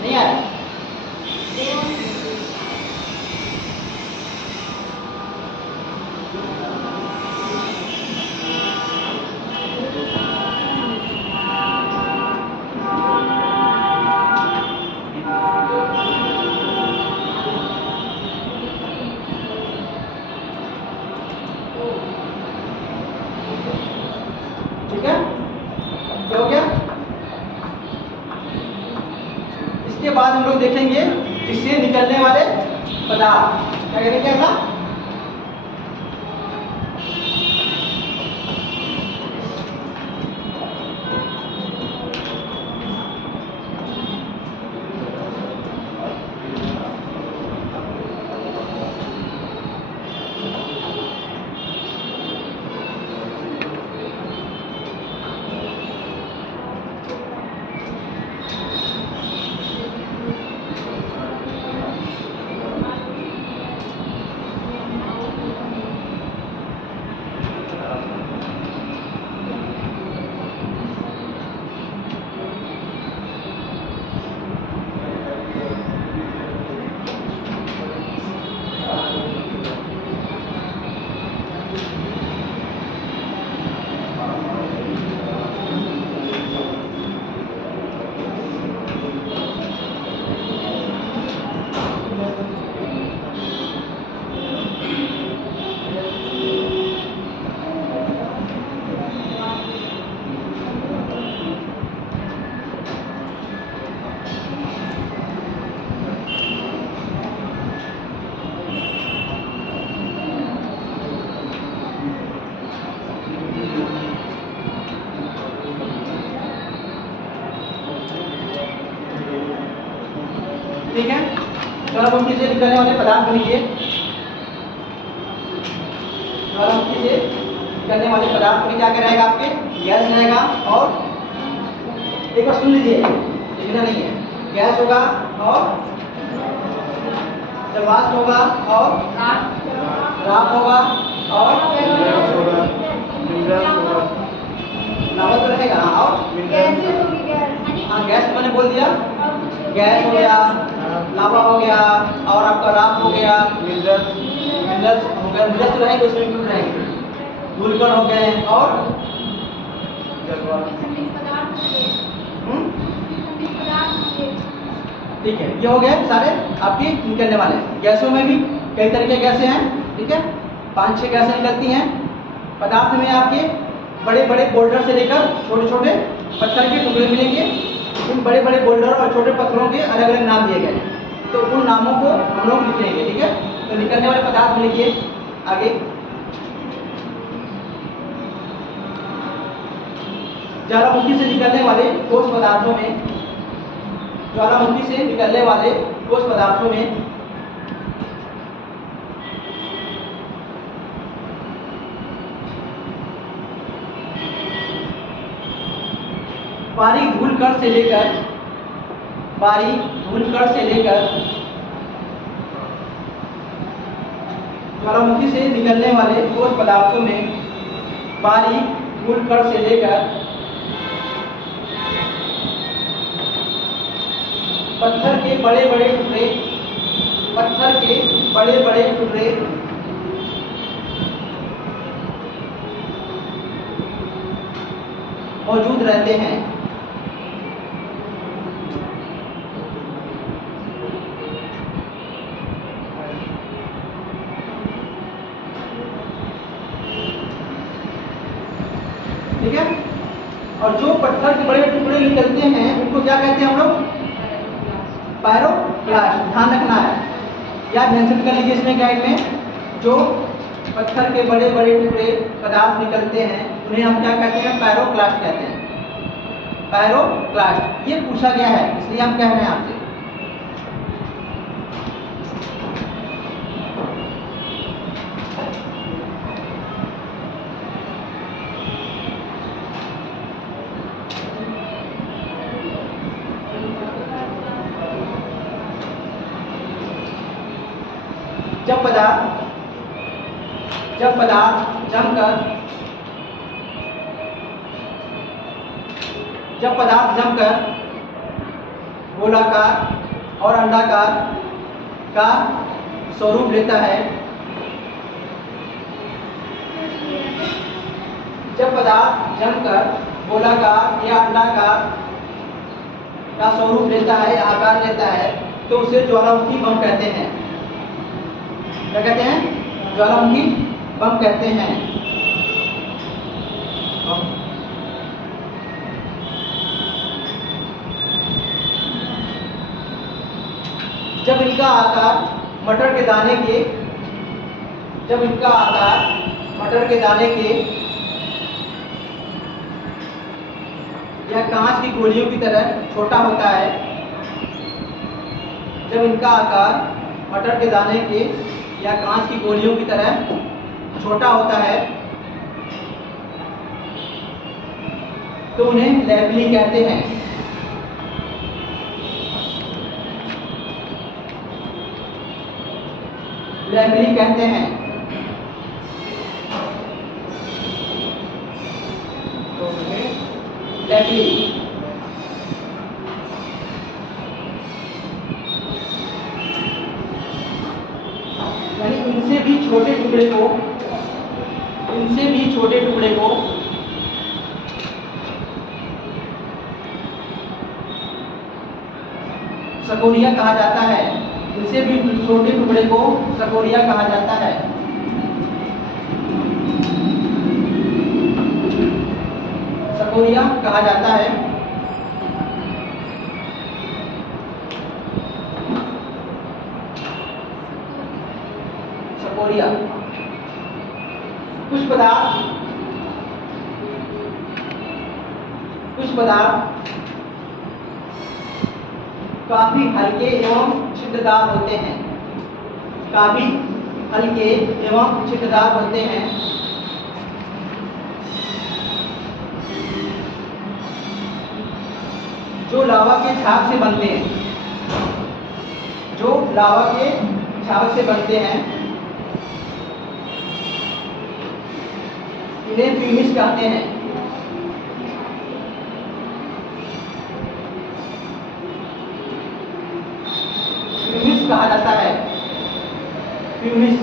नहीं आया? ठीक है, क्या हो गया? इसके बाद हम लोग देखेंगे इससे निकलने वाले पदार्थ, क्या कहते हैं? क्या था? ठीक है। ज्वालामुखी से निकलने वाले पदार्थ लिखिए। ज्वालामुखी से निकलने वाले पदार्थ में क्या क्या रहेगा आपके? गैस रहेगा और एक बार सुन लीजिए, लिखना नहीं है। गैस होगा और जलवाष्प होगा और राख होगा और लावा तो रहेगा और गैसेस होगी, गैस। हाँ गैस तो मैंने बोल दिया, गैस हो गया, लावा हो गया और आपका राख हो गया, मिनरल्स हो गया, मिनरल्स तो रहेंगे उसमें इंक्लूड रहेंगे, धूलकण हो गए और ठीक है। ये हो गए सारे आपके निकलने वाले। गैसों में भी कई तरह के गैसें हैं, ठीक है। 5-6 गैसें निकलती हैं। पदार्थ में आपके बड़े बड़े बोल्डर से लेकर छोटे छोटे पत्थर के टुकड़े मिलेंगे। उन बड़े बड़े बोल्डर और छोटे पत्थरों के अलग अलग नाम दिए गए हैं, तो उन नामों को हम लोग लिख लेंगे, ठीक है। तो निकलने वाले पदार्थ लिखिए आगे। ज्वालामुखी से निकलने वाले ठोस पदार्थों में, ज्वालामुखी से निकलने वाले ठोस पदार्थों में बारीक धूलकण से लेकर ज्वालामुखी से निकलने वाले ठोस पदार्थों में बारीक धूलकण से लेकर पत्थर के बड़े बड़े टुकड़े मौजूद रहते हैं। ठीक है। और जो पत्थर के बड़े टुकड़े निकलते हैं उनको क्या कहते हैं हम लोग? पायरोक्लास्ट। ध्यान रखना है, या मेंशन कर लीजिए इसमें गाइड में। जो पत्थर के बड़े बड़े टुकड़े पदार्थ निकलते हैं उन्हें हम क्या कहते हैं? पायरोक्लास्ट कहते हैं। पायरोक्लास्ट ये पूछा गया है इसलिए हम कह रहे हैं आपसे। जब पदार्थ जमकर गोलाकार और अंडाकार का स्वरूप लेता है, जब पदार्थ जमकर गोलाकार या अंडाकार का स्वरूप लेता है, आकार लेता है, तो उसे ज्वालामुखी बम कहते हैं। क्या कहते हैं? ज्वालामुखी बम कहते हैं। जब इनका आकार मटर के दाने के या कांच की गोलियों की तरह छोटा होता है, जब इनका आकार मटर के दाने के या कांच की गोलियों की तरह छोटा होता है तो उन्हें लैपली कहते हैं। लैपली कहते हैं। लैपली यानी इनसे भी छोटे टुकड़े को सकोरिया कहा जाता है। इनसे भी छोटे टुकड़े को सकोरिया कहा जाता है। सकोरिया कहा जाता है। सकोरिया। कुछ पदार्थ काफी हल्के एवं छिद्रदार होते हैं। काफी हल्के एवं छिद्रदार होते हैं। जो लावा के झाग से बनते हैं। जो लावा के झाग से बनते हैं इन्हें फ्यूमिस कहते हैं। फ्यूमिस कहा जाता है। फ्यूमिस।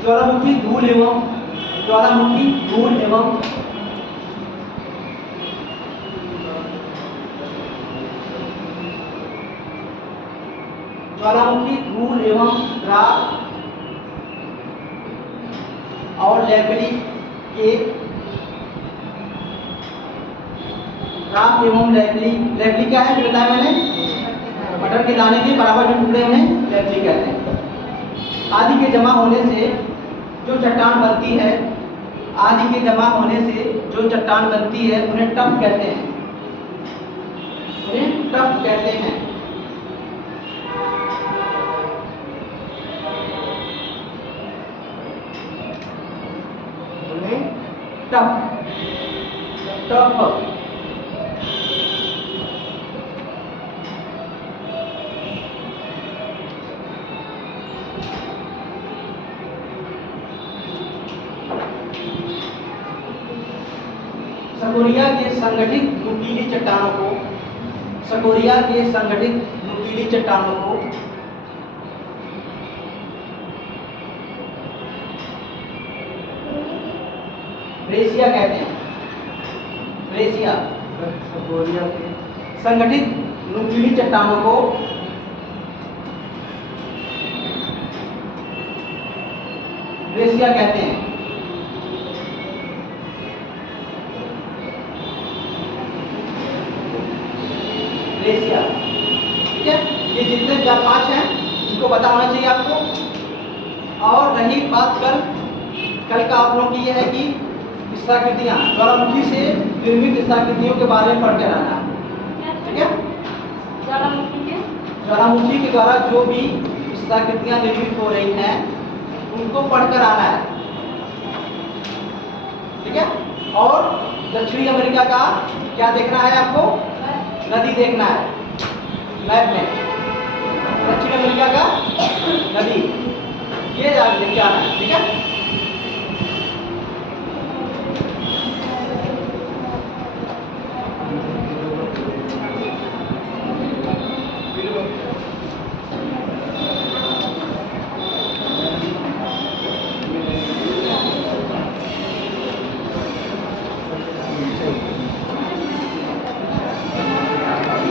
ज्वालामुखी धूल एवं ज्वालामुखी धूल एवं ज्वालामुखी धूल एवं राख और लेपली के राख एवं लेपली। लेपली क्या है जो बताया मैंने? मटर के दाने के बराबर जो टुकड़े उन्हें लेपली कहते हैं। आदि के जमा होने से जो चट्टान बनती है, आदि के जमा होने से जो चट्टान बनती है उन्हें टफ कहते हैं। उन्हें टफ कहते हैं। उन्हें टफ टफ सकोरिया के संगठित नुकीली चट्टानों को सकोरिया के संगठित नुकीली चट्टानों को ब्रेसिया कहते हैं। ब्रेसिया। सकोरिया के संगठित नुकीली चट्टानों को ब्रेसिया कहते हैं। ब्रेसिया। ठीक है, ये जितने 4-5 हैं इनको पता होना चाहिए आपको। और रही बात कल का आप लोगों की यह है कि स्थाकृतियाँ, ज्वालामुखी से निर्मित स्थाकृतियों के बारे में पढ़ कर आना। ठीक है, ज्वालामुखी के द्वारा जो भी स्थाकृतियाँ निर्मित हो रही हैं उनको पढ़कर आना है। ठीक है, और दक्षिणी अमेरिका का क्या देखना है आपको? नदी देखना है मैप में। दक्षिण अमेरिका का नदी ये लेके आना है। ठीक है।